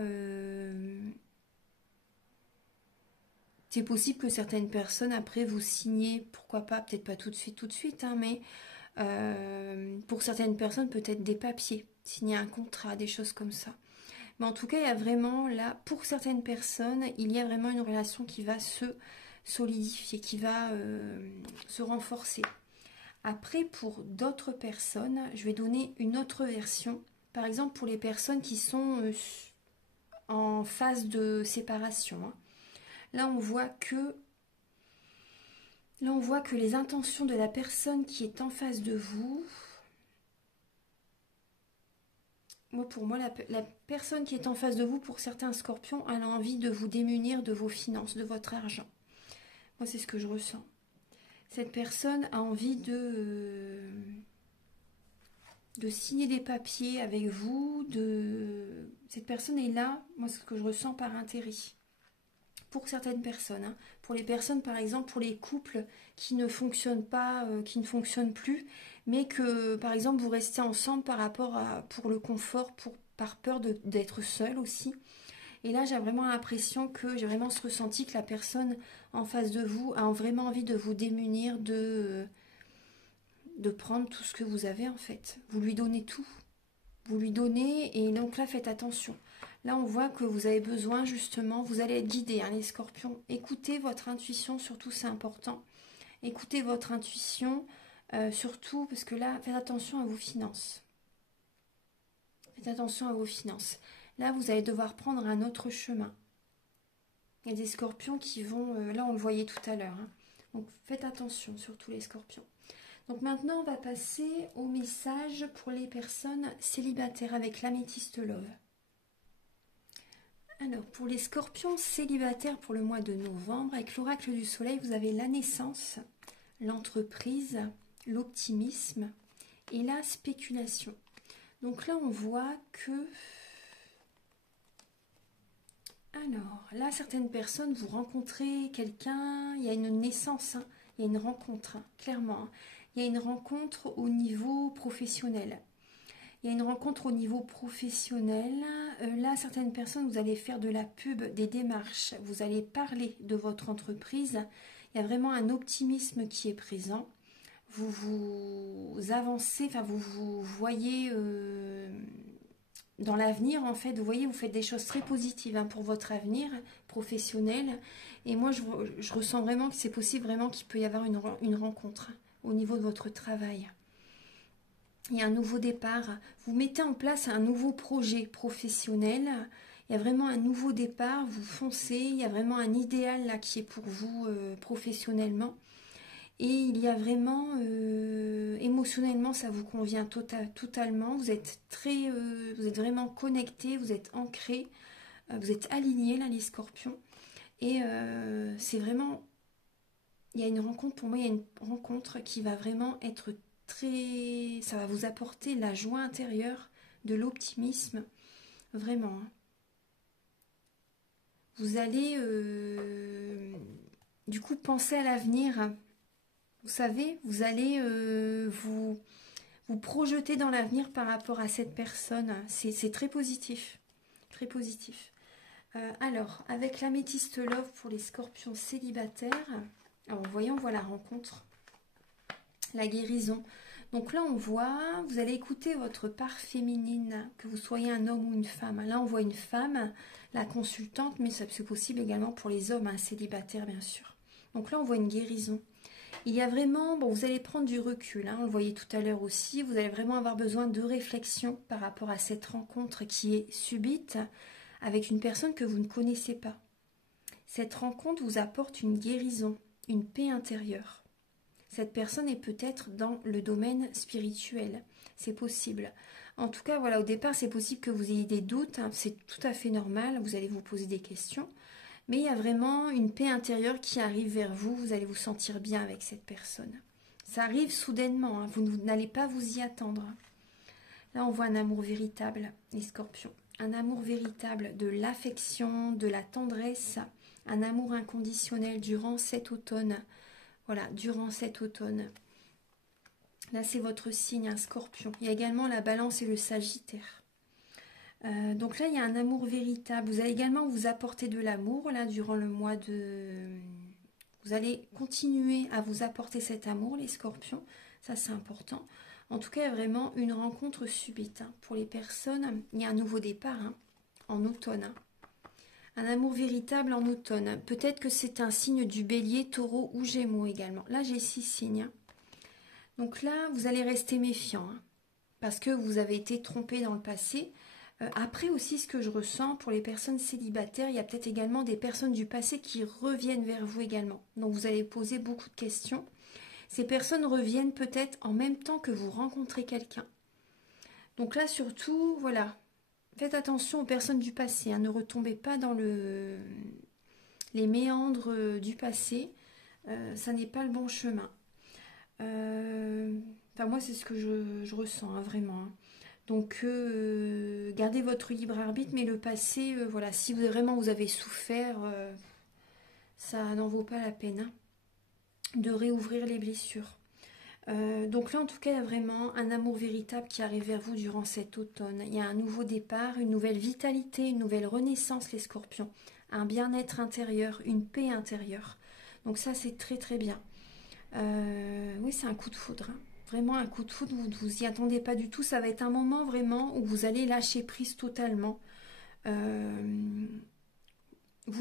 c'est possible que certaines personnes, après, vous signez, pourquoi pas, peut-être pas tout de suite, hein, mais pour certaines personnes, peut-être des papiers, signer un contrat, des choses comme ça. Mais en tout cas, il y a vraiment là, pour certaines personnes, il y a vraiment une relation qui va se solidifier, qui va se renforcer. Après, pour d'autres personnes, je vais donner une autre version. Par exemple, pour les personnes qui sont en phase de séparation. Hein. Là, on voit que Là, on voit que les intentions de la personne qui est en face de vous... Pour moi, la personne qui est en face de vous, pour certains scorpions, elle a envie de vous démunir de vos finances, de votre argent. Moi, c'est ce que je ressens. Cette personne a envie de signer des papiers avec vous. Cette personne est là, moi, c'est ce que je ressens par intérêt. Pour certaines personnes. Hein. Pour les personnes, par exemple, pour les couples qui ne fonctionnent pas, qui ne fonctionnent plus, mais que, par exemple, vous restez ensemble par rapport à, pour le confort, par peur d'être seul aussi. Et là, j'ai vraiment l'impression que, j'ai vraiment ce ressenti que la personne en face de vous a vraiment envie de vous démunir, de prendre tout ce que vous avez en fait. Vous lui donnez tout. Vous lui donnez, et donc là, faites attention. Là, on voit que vous avez besoin, justement, vous allez être guidé, hein, les scorpions. Écoutez votre intuition, surtout, c'est important. Écoutez votre intuition, surtout, parce que là, faites attention à vos finances. Faites attention à vos finances. Là, vous allez devoir prendre un autre chemin. Il y a des scorpions qui vont... là, on le voyait tout à l'heure. Hein. Donc, faites attention, surtout les scorpions. Donc maintenant, on va passer au message pour les personnes célibataires avec l'améthyste love. Alors, pour les scorpions célibataires pour le mois de novembre, avec l'oracle du soleil, vous avez la naissance, l'entreprise, l'optimisme et la spéculation. Donc là, on voit que... Alors, là, certaines personnes, vous rencontrez quelqu'un, il y a une naissance, hein, il y a une rencontre, hein, clairement. Hein. Il y a une rencontre au niveau professionnel. Il y a une rencontre au niveau professionnel. Là, certaines personnes, vous allez faire de la pub, des démarches. Vous allez parler de votre entreprise. Il y a vraiment un optimisme qui est présent. Vous avancez, enfin, vous voyez dans l'avenir, en fait. Vous voyez, vous faites des choses très positives hein, pour votre avenir professionnel. Et moi, je ressens vraiment que c'est possible, vraiment qu'il peut y avoir une rencontre au niveau de votre travail. Il y a un nouveau départ. Vous mettez en place un nouveau projet professionnel. Il y a vraiment un nouveau départ. Vous foncez. Il y a vraiment un idéal là qui est pour vous professionnellement. Et il y a vraiment, émotionnellement, ça vous convient totalement. Vous êtes vous êtes vraiment connecté, vous êtes ancré, vous êtes aligné là, les scorpions. Et c'est vraiment, il y a une rencontre, pour moi, il y a une rencontre qui va vraiment être ça va vous apporter la joie intérieure, de l'optimisme, vraiment. Hein. Vous allez, du coup, penser à l'avenir. Vous savez, vous allez vous projeter dans l'avenir par rapport à cette personne. C'est très positif. Très positif. Alors, avec l'améthyste love pour les scorpions célibataires, alors voyons, on voit la rencontre, la guérison. Donc là, on voit, vous allez écouter votre part féminine, que vous soyez un homme ou une femme. Là, on voit une femme, la consultante, mais c'est possible également pour les hommes, hein, célibataires, bien sûr. Donc là, on voit une guérison. Il y a vraiment, bon, vous allez prendre du recul, hein, on le voyait tout à l'heure aussi, vous allez vraiment avoir besoin de réflexion par rapport à cette rencontre qui est subite avec une personne que vous ne connaissez pas. Cette rencontre vous apporte une guérison, une paix intérieure. Cette personne est peut-être dans le domaine spirituel, c'est possible. En tout cas, voilà, au départ, c'est possible que vous ayez des doutes, hein, c'est tout à fait normal, vous allez vous poser des questions. Mais il y a vraiment une paix intérieure qui arrive vers vous, vous allez vous sentir bien avec cette personne. Ça arrive soudainement, hein, vous n'allez pas vous y attendre. Là, on voit un amour véritable, les scorpions. Un amour véritable, de l'affection, de la tendresse, un amour inconditionnel durant cet automne. Voilà, durant cet automne. Là, c'est votre signe, un scorpion. Il y a également la balance et le sagittaire. Donc là, il y a un amour véritable. Vous allez également vous apporter de l'amour, là, durant le mois de... Vous allez continuer à vous apporter cet amour, les scorpions. Ça, c'est important. En tout cas, il y a vraiment une rencontre subite. Hein. Pour les personnes, il y a un nouveau départ, hein, en automne. Hein. Un amour véritable en automne. Peut-être que c'est un signe du bélier, taureau ou gémeaux également. Là, j'ai 6 signes. Hein. Donc là, vous allez rester méfiant. Hein, parce que vous avez été trompé dans le passé. Après aussi, ce que je ressens pour les personnes célibataires, il y a peut-être également des personnes du passé qui reviennent vers vous également. Donc vous allez poser beaucoup de questions. Ces personnes reviennent peut-être en même temps que vous rencontrez quelqu'un. Donc là, surtout, voilà, faites attention aux personnes du passé, hein, ne retombez pas dans les méandres du passé, ça n'est pas le bon chemin. Enfin, moi, c'est ce que je ressens, hein, vraiment. Hein. Donc, gardez votre libre arbitre, mais le passé, voilà, si vraiment vous avez souffert, ça n'en vaut pas la peine hein, de réouvrir les blessures. Donc là, en tout cas, il y a vraiment un amour véritable qui arrive vers vous durant cet automne. Il y a un nouveau départ, une nouvelle vitalité, une nouvelle renaissance, les scorpions. Un bien-être intérieur, une paix intérieure. Donc ça, c'est très très bien. Oui, c'est un coup de foudre. Hein. Vraiment un coup de foudre, vous ne vous y attendez pas du tout. Ça va être un moment vraiment où vous allez lâcher prise totalement. Vous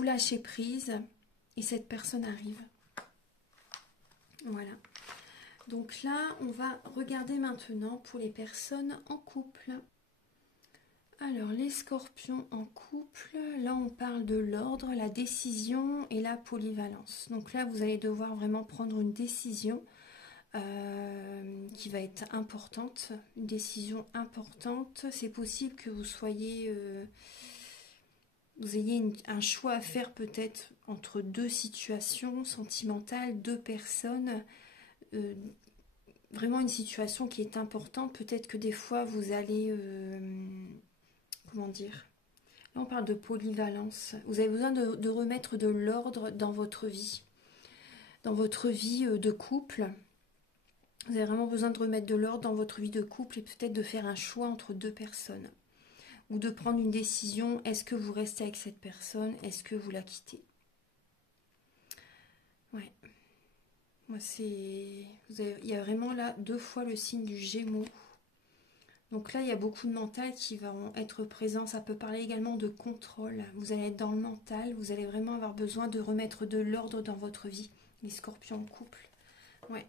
lâchez prise et cette personne arrive. Voilà. Donc là, on va regarder maintenant pour les personnes en couple. Alors, les scorpions en couple, là on parle de l'ordre, la décision et la polyvalence. Donc là, vous allez devoir vraiment prendre une décision qui va être importante, une décision importante. C'est possible que vous soyez, vous ayez un choix à faire peut-être entre deux situations sentimentales, deux personnes. Vraiment une situation qui est importante. Peut-être que des fois vous allez, comment dire, là on parle de polyvalence. Vous avez besoin de remettre de l'ordre dans votre vie de couple. Vous avez vraiment besoin de remettre de l'ordre dans votre vie de couple et peut-être de faire un choix entre deux personnes. Ou de prendre une décision, est-ce que vous restez avec cette personne, est-ce que vous la quittez? Ouais. Moi, il y a vraiment là 2 fois le signe du Gémeaux. Donc là, il y a beaucoup de mental qui vont être présents. Ça peut parler également de contrôle. Vous allez être dans le mental. Vous allez vraiment avoir besoin de remettre de l'ordre dans votre vie. Les scorpions en couple. Ouais.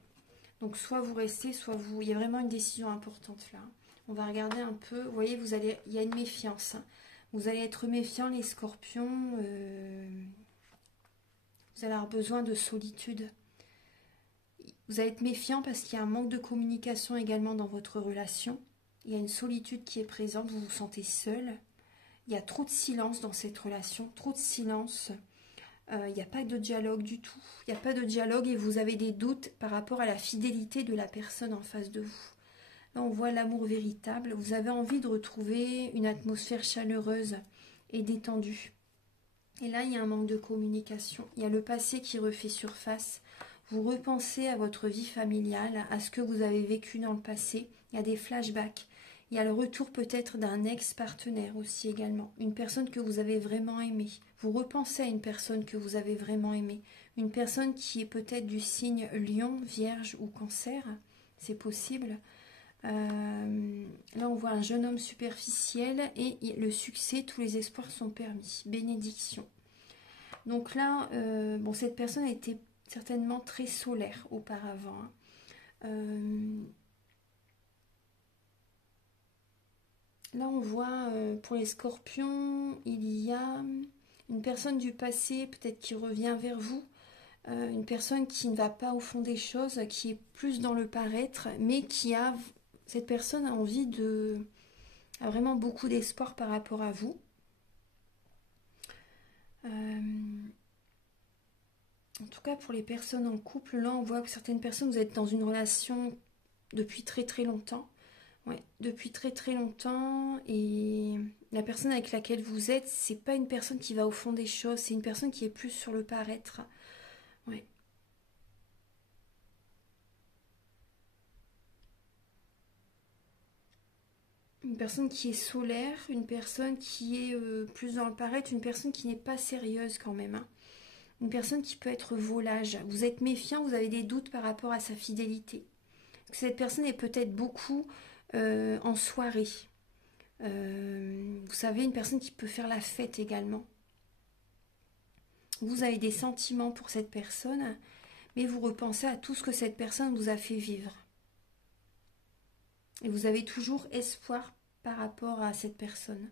Donc soit vous restez, soit vous... Il y a vraiment une décision importante là. On va regarder un peu. Vous voyez, il y a une méfiance. Vous allez être méfiant, les scorpions. Vous allez avoir besoin de solitude. Vous allez être méfiant parce qu'il y a un manque de communication également dans votre relation. Il y a une solitude qui est présente, vous vous sentez seul. Il y a trop de silence dans cette relation, trop de silence. Il n'y a pas de dialogue du tout. Il n'y a pas de dialogue et vous avez des doutes par rapport à la fidélité de la personne en face de vous. Là, on voit l'amour véritable. Vous avez envie de retrouver une atmosphère chaleureuse et détendue. Et là, il y a un manque de communication. Il y a le passé qui refait surface. Vous repensez à votre vie familiale, à ce que vous avez vécu dans le passé. Il y a des flashbacks. Il y a le retour peut-être d'un ex-partenaire aussi également. Une personne que vous avez vraiment aimée. Vous repensez à une personne que vous avez vraiment aimée. Une personne qui est peut-être du signe Lion, Vierge ou Cancer. C'est possible. Là, on voit un jeune homme superficiel et le succès, tous les espoirs sont permis. Bénédiction. Donc là, bon, cette personne était certainement très solaire auparavant. Hein. Là, on voit pour les scorpions, il y a une personne du passé, peut-être qui revient vers vous. Une personne qui ne va pas au fond des choses, qui est plus dans le paraître, mais qui a... Cette personne a envie a vraiment beaucoup d'espoir par rapport à vous. En tout cas, pour les personnes en couple, là, on voit que certaines personnes, vous êtes dans une relation depuis très très longtemps. Ouais, depuis très très longtemps. Et la personne avec laquelle vous êtes, c'est pas une personne qui va au fond des choses, c'est une personne qui est plus sur le paraître. Ouais. Une personne qui est solaire, une personne qui est plus dans le paraître, une personne qui n'est pas sérieuse quand même. Hein. Une personne qui peut être volage. Vous êtes méfiant, vous avez des doutes par rapport à sa fidélité. Cette personne est peut-être beaucoup en soirée. Vous savez, une personne qui peut faire la fête également. Vous avez des sentiments pour cette personne, mais vous repensez à tout ce que cette personne vous a fait vivre. Et vous avez toujours espoir par rapport à cette personne.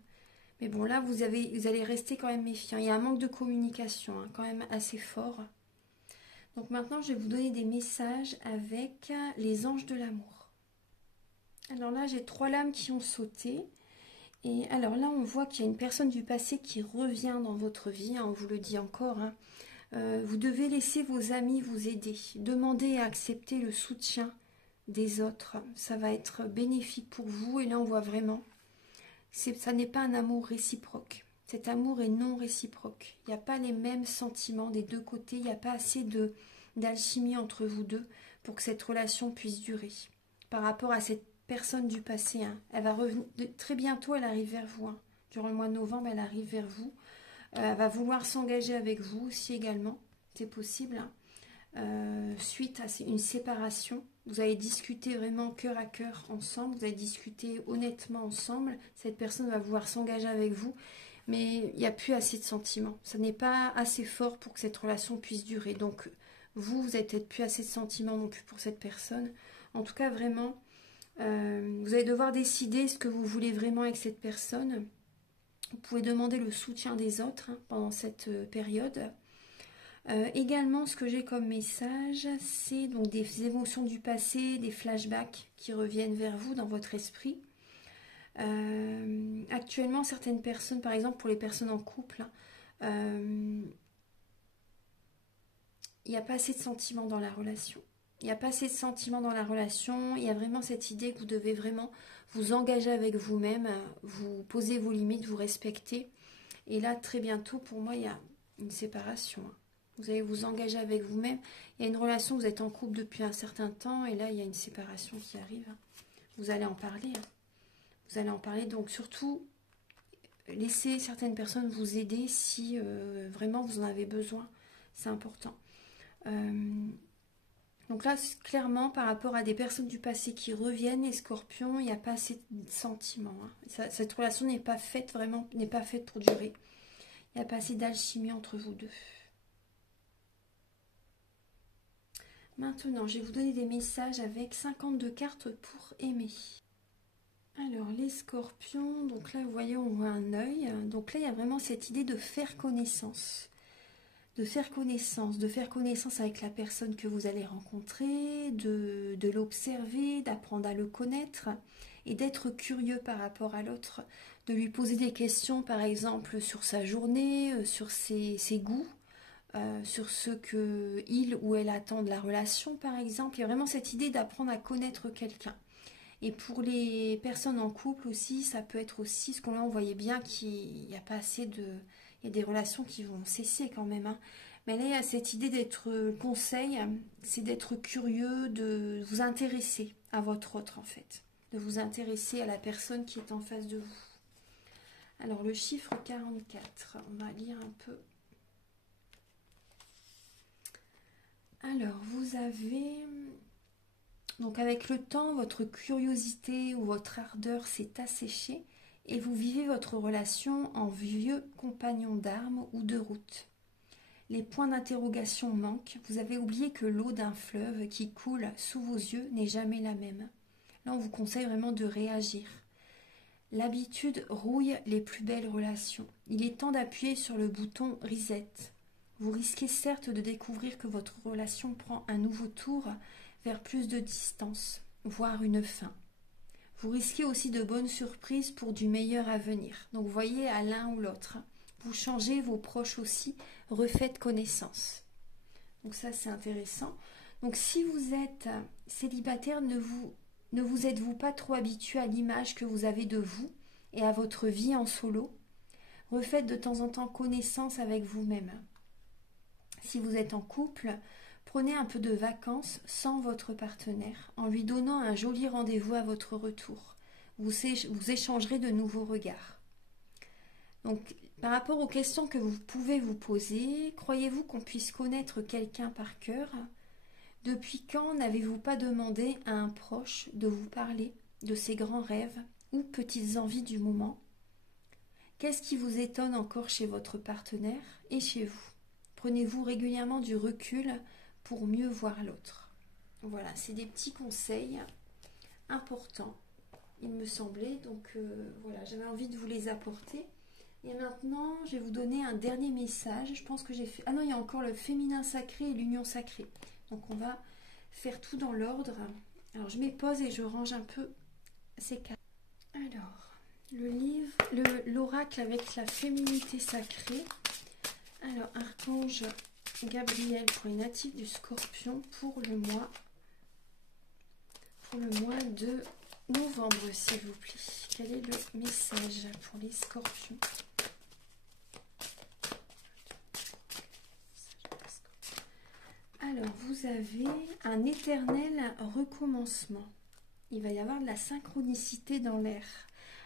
Mais bon, là, vous allez rester quand même méfiant. Il y a un manque de communication, hein, quand même assez fort. Donc maintenant, je vais vous donner des messages avec les anges de l'amour. Alors là, j'ai 3 lames qui ont sauté. Et alors là, on voit qu'il y a une personne du passé qui revient dans votre vie, hein, on vous le dit encore. Hein. Vous devez laisser vos amis vous aider. Demandez à accepter le soutien des autres. Ça va être bénéfique pour vous. Et là, on voit vraiment, ça n'est pas un amour réciproque. Cet amour est non réciproque. Il n'y a pas les mêmes sentiments des deux côtés. Il n'y a pas assez d'alchimie entre vous deux pour que cette relation puisse durer. Par rapport à cette personne du passé, hein, elle va revenir très bientôt, elle arrive vers vous. Hein. Durant le mois de novembre, elle arrive vers vous. Elle va vouloir s'engager avec vous aussi également. C'est possible. Hein. Suite à une séparation, vous allez discuter vraiment cœur à cœur ensemble, vous allez discuter honnêtement ensemble, cette personne va vouloir s'engager avec vous, mais il n'y a plus assez de sentiments, ça n'est pas assez fort pour que cette relation puisse durer, donc vous n'avez peut-être plus assez de sentiments non plus pour cette personne, en tout cas vraiment, vous allez devoir décider ce que vous voulez vraiment avec cette personne, vous pouvez demander le soutien des autres hein, pendant cette période. Également, ce que j'ai comme message, c'est donc des émotions du passé, des flashbacks qui reviennent vers vous dans votre esprit. Actuellement, certaines personnes, par exemple pour les personnes en couple, il n'y a pas assez de sentiments dans la relation. Il n'y a pas assez de sentiments dans la relation. Il y a vraiment cette idée que vous devez vraiment vous engager avec vous-même, vous poser vos limites, vous respecter. Et là, très bientôt, pour moi, il y a une séparation. Vous allez vous engager avec vous-même. Il y a une relation, vous êtes en couple depuis un certain temps, et là, il y a une séparation qui arrive. Vous allez en parler. Vous allez en parler, donc surtout, laissez certaines personnes vous aider si vraiment vous en avez besoin. C'est important. Donc là, clairement, par rapport à des personnes du passé qui reviennent, les scorpions, il n'y a pas assez de sentiments. Hein. Cette relation n'est pas faite, vraiment, n'est pas faite pour durer. Il n'y a pas assez d'alchimie entre vous deux. Maintenant, je vais vous donner des messages avec 52 cartes pour aimer. Alors, les scorpions, donc là, vous voyez, on voit un œil. Donc là, il y a vraiment cette idée de faire connaissance. De faire connaissance avec la personne que vous allez rencontrer, de l'observer, d'apprendre à le connaître et d'être curieux par rapport à l'autre. De lui poser des questions, par exemple, sur sa journée, sur ses goûts. Sur ce que il ou elle attend de la relation par exemple. Il y a vraiment cette idée d'apprendre à connaître quelqu'un. Et pour les personnes en couple aussi, ça peut être aussi ce qu'on là on voyait bien qu'il n'y a pas assez de... Il y a des relations qui vont cesser quand même. Hein. Mais là il y a cette idée d'être conseil, c'est d'être curieux, de vous intéresser à votre autre en fait. De vous intéresser à la personne qui est en face de vous. Alors le chiffre 44, on va lire un peu. Alors, vous avez... Donc avec le temps, votre curiosité ou votre ardeur s'est asséchée et vous vivez votre relation en vieux compagnon d'armes ou de route. Les points d'interrogation manquent. Vous avez oublié que l'eau d'un fleuve qui coule sous vos yeux n'est jamais la même. Là, on vous conseille vraiment de réagir. L'habitude rouille les plus belles relations. Il est temps d'appuyer sur le bouton « Reset ». Vous risquez certes de découvrir que votre relation prend un nouveau tour vers plus de distance, voire une fin. Vous risquez aussi de bonnes surprises pour du meilleur à venir. Donc vous voyez à l'un ou l'autre. Vous changez, vos proches aussi, refaites connaissance. Donc ça c'est intéressant. Donc si vous êtes célibataire, ne vous êtes-vous pas trop habitué à l'image que vous avez de vous et à votre vie en solo? Refaites de temps en temps connaissance avec vous-même. Si vous êtes en couple, prenez un peu de vacances sans votre partenaire, en lui donnant un joli rendez-vous à votre retour. Vous échangerez de nouveaux regards. Donc, par rapport aux questions que vous pouvez vous poser, croyez-vous qu'on puisse connaître quelqu'un par cœur? Depuis quand n'avez-vous pas demandé à un proche de vous parler de ses grands rêves ou petites envies du moment? Qu'est-ce qui vous étonne encore chez votre partenaire et chez vous? Prenez-vous régulièrement du recul pour mieux voir l'autre. Voilà, c'est des petits conseils importants, il me semblait. Donc voilà, j'avais envie de vous les apporter. Et maintenant, je vais vous donner un dernier message. Je pense que j'ai fait... Ah non, il y a encore le féminin sacré et l'union sacrée. Donc on va faire tout dans l'ordre. Alors je mets pause et je range un peu ces cartes. Alors, le livre, l'oracle avec la féminité sacrée. Alors, archange Gabriel pour les natifs du Scorpion pour le mois de novembre, s'il vous plaît. Quel est le message pour les Scorpions? Alors, vous avez un éternel recommencement. Il va y avoir de la synchronicité dans l'air.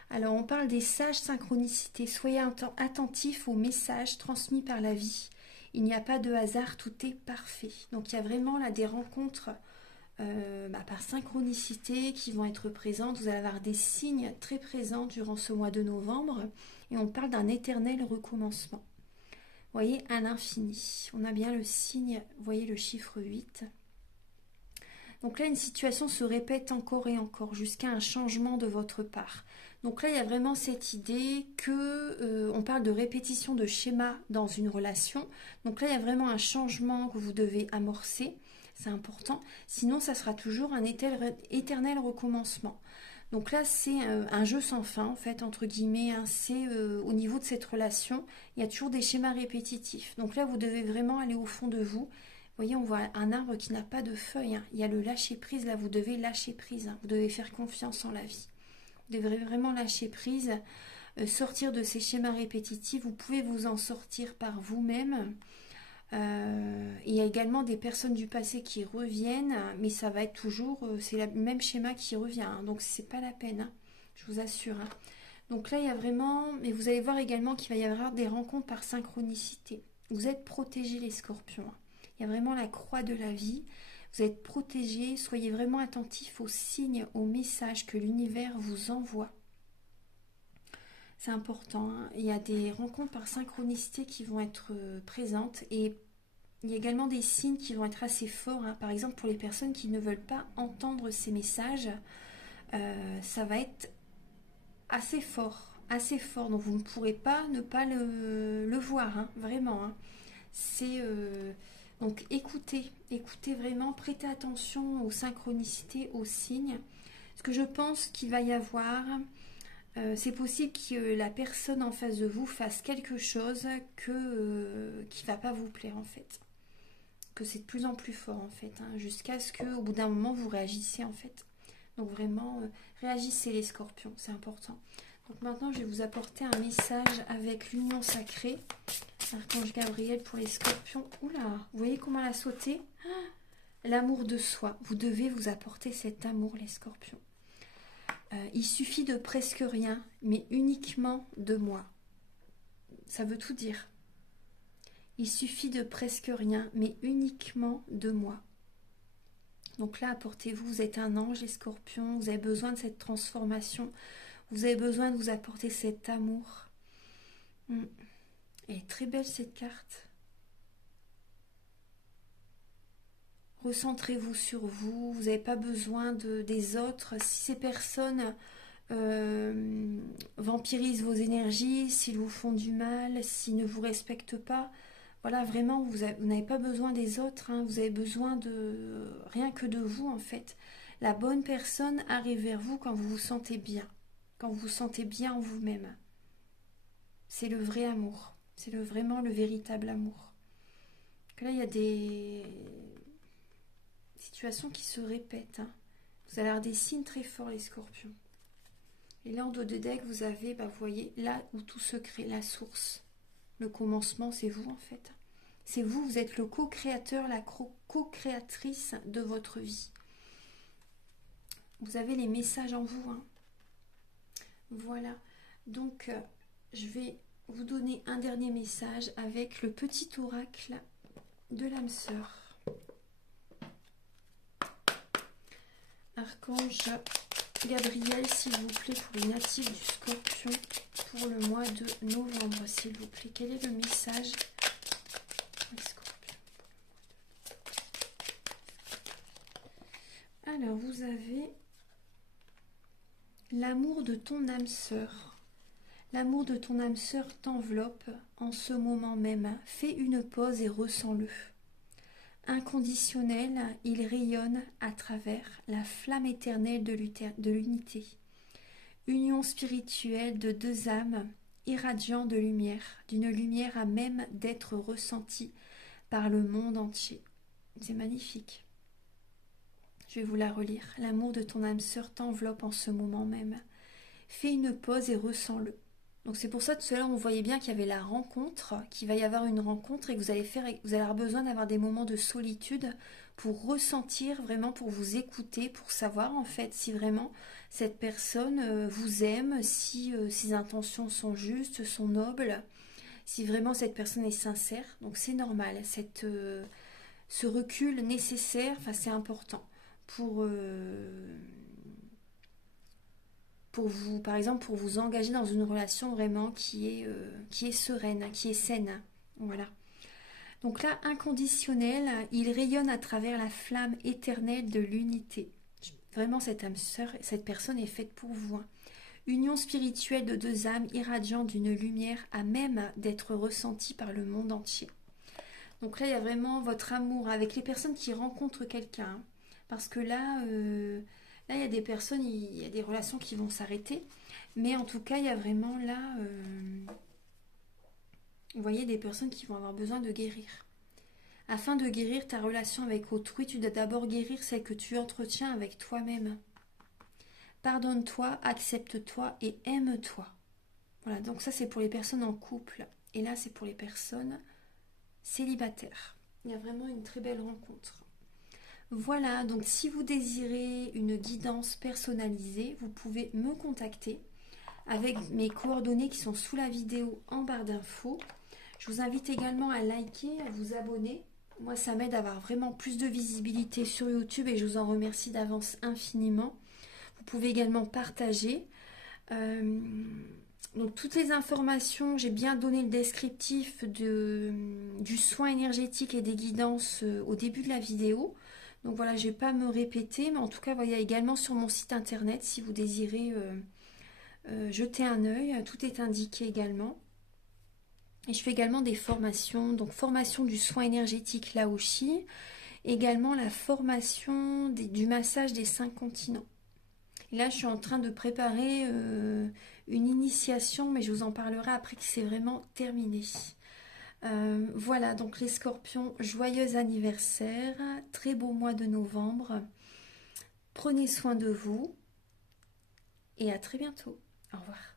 Alors, on parle des sages synchronicités. Soyez attentifs aux messages transmis par la vie. Il n'y a pas de hasard, tout est parfait. Donc, il y a vraiment là des rencontres par synchronicité qui vont être présentes. Vous allez avoir des signes très présents durant ce mois de novembre. Et on parle d'un éternel recommencement. Vous voyez, un infini. On a bien le signe, vous voyez le chiffre 8. Donc là, une situation se répète encore et encore jusqu'à un changement de votre part. Donc là, il y a vraiment cette idée que on parle de répétition de schémas dans une relation. Donc là, il y a vraiment un changement que vous devez amorcer. C'est important. Sinon, ça sera toujours un éternel recommencement. Donc là, c'est un jeu sans fin, en fait, entre guillemets. Hein. C'est au niveau de cette relation, il y a toujours des schémas répétitifs. Donc là, vous devez vraiment aller au fond de vous. Vous voyez, on voit un arbre qui n'a pas de feuilles. Hein. Il y a le lâcher-prise. Là, vous devez lâcher prise. Hein. Vous devez faire confiance en la vie. Vous devez vraiment lâcher prise, sortir de ces schémas répétitifs. Vous pouvez vous en sortir par vous-même. Il y a également des personnes du passé qui reviennent, mais ça va être toujours, c'est le même schéma qui revient, hein, donc c'est pas la peine, hein, je vous assure. Hein. Donc là, il y a vraiment, mais vous allez voir également qu'il va y avoir des rencontres par synchronicité. Vous êtes protégés les scorpions. Hein. Il y a vraiment la croix de la vie. Vous êtes protégés, soyez vraiment attentifs aux signes, aux messages que l'univers vous envoie. C'est important. Hein. Il y a des rencontres par synchronicité qui vont être présentes et il y a également des signes qui vont être assez forts. Hein. Par exemple, pour les personnes qui ne veulent pas entendre ces messages, ça va être assez fort. Assez fort. Donc vous ne pourrez pas ne pas le voir. Hein. Vraiment. Hein. C'est... donc écoutez vraiment, prêtez attention aux synchronicités, aux signes. Ce que je pense qu'il va y avoir... c'est possible que la personne en face de vous fasse quelque chose qui ne va pas vous plaire en fait. Que c'est de plus en plus fort en fait, hein, jusqu'à ce qu'au bout d'un moment vous réagissiez en fait. Donc vraiment, réagissez les scorpions, c'est important. Donc maintenant je vais vous apporter un message avec l'union sacrée. Archange Gabriel pour les scorpions. Oula, vous voyez comment elle a sauté? L'amour de soi. Vous devez vous apporter cet amour les scorpions. Il suffit de presque rien, mais uniquement de moi. Ça veut tout dire. Il suffit de presque rien, mais uniquement de moi. Donc là, apportez-vous, vous êtes un ange, les scorpions, vous avez besoin de cette transformation, vous avez besoin de vous apporter cet amour. Elle est très belle cette carte. Recentrez-vous sur vous, vous n'avez pas besoin des autres. Si ces personnes vampirisent vos énergies, s'ils vous font du mal, s'ils ne vous respectent pas, voilà, vraiment, vous n'avez pas besoin des autres, hein, vous avez besoin de rien que de vous, en fait. La bonne personne arrive vers vous quand vous vous sentez bien, quand vous vous sentez bien en vous-même. C'est le vrai amour, c'est vraiment le véritable amour. Là, il y a des situations qui se répètent. Hein. Vous allez avoir des signes très forts, les scorpions. Et là, en dos de deck, vous avez, vous voyez, là où tout se crée, la source. Le commencement, c'est vous, en fait. C'est vous, vous êtes le co-créateur, la co-créatrice de votre vie. Vous avez les messages en vous. Hein. Voilà. Donc, je vais vous donner un dernier message avec le petit oracle de l'âme sœur. Archange Gabriel, s'il vous plaît, pour les natifs du Scorpion, pour le mois de novembre, s'il vous plaît. Quel est le message des Scorpions? Alors, vous avez l'amour de ton âme sœur. L'amour de ton âme sœur t'enveloppe en ce moment même. Fais une pause et ressens-le. Inconditionnel, il rayonne à travers la flamme éternelle de l'unité. Union spirituelle de deux âmes irradiant de lumière, d'une lumière à même d'être ressentie par le monde entier. C'est magnifique. Je vais vous la relire. L'amour de ton âme sœur t'enveloppe en ce moment même. Fais une pause et ressens-le. Donc c'est pour ça que tout à l'heure on voyait bien qu'il y avait la rencontre, qu'il va y avoir une rencontre et que vous allez avoir besoin d'avoir des moments de solitude pour ressentir vraiment, pour vous écouter, pour savoir en fait si vraiment cette personne vous aime, si ses intentions sont justes, sont nobles, si vraiment cette personne est sincère. Donc c'est normal, ce recul nécessaire, enfin c'est important pour vous, par exemple, pour vous engager dans une relation vraiment qui est sereine, qui est saine. Voilà. Donc là, inconditionnel, il rayonne à travers la flamme éternelle de l'unité. Vraiment, cette âme sœur, cette personne est faite pour vous. Union spirituelle de deux âmes irradiant d'une lumière à même d'être ressentie par le monde entier. Donc là, il y a vraiment votre amour avec les personnes qui rencontrent quelqu'un. Parce que là, il y a des personnes, il y a des relations qui vont s'arrêter. Mais en tout cas, il y a vraiment là, vous voyez, des personnes qui vont avoir besoin de guérir. Afin de guérir ta relation avec autrui, tu dois d'abord guérir celle que tu entretiens avec toi-même. Pardonne-toi, accepte-toi et aime-toi. Voilà, donc ça c'est pour les personnes en couple. Et là, c'est pour les personnes célibataires. Il y a vraiment une très belle rencontre. Voilà, donc si vous désirez une guidance personnalisée, vous pouvez me contacter avec mes coordonnées qui sont sous la vidéo en barre d'infos. Je vous invite également à liker, à vous abonner. Moi, ça m'aide à avoir vraiment plus de visibilité sur YouTube et je vous en remercie d'avance infiniment. Vous pouvez également partager. Donc toutes les informations, j'ai bien donné le descriptif du soin énergétique et des guidances au début de la vidéo. Donc voilà, je ne vais pas me répéter, mais en tout cas, il y a également sur mon site internet, si vous désirez jeter un œil, tout est indiqué également. Et je fais également des formations, donc formation du soin énergétique Laoshi, également la formation du massage des 5 continents. Et là, je suis en train de préparer une initiation, mais je vous en parlerai après que c'est vraiment terminé. Voilà, donc les scorpions, joyeux anniversaire, très beau mois de novembre. Prenez soin de vous et à très bientôt. Au revoir.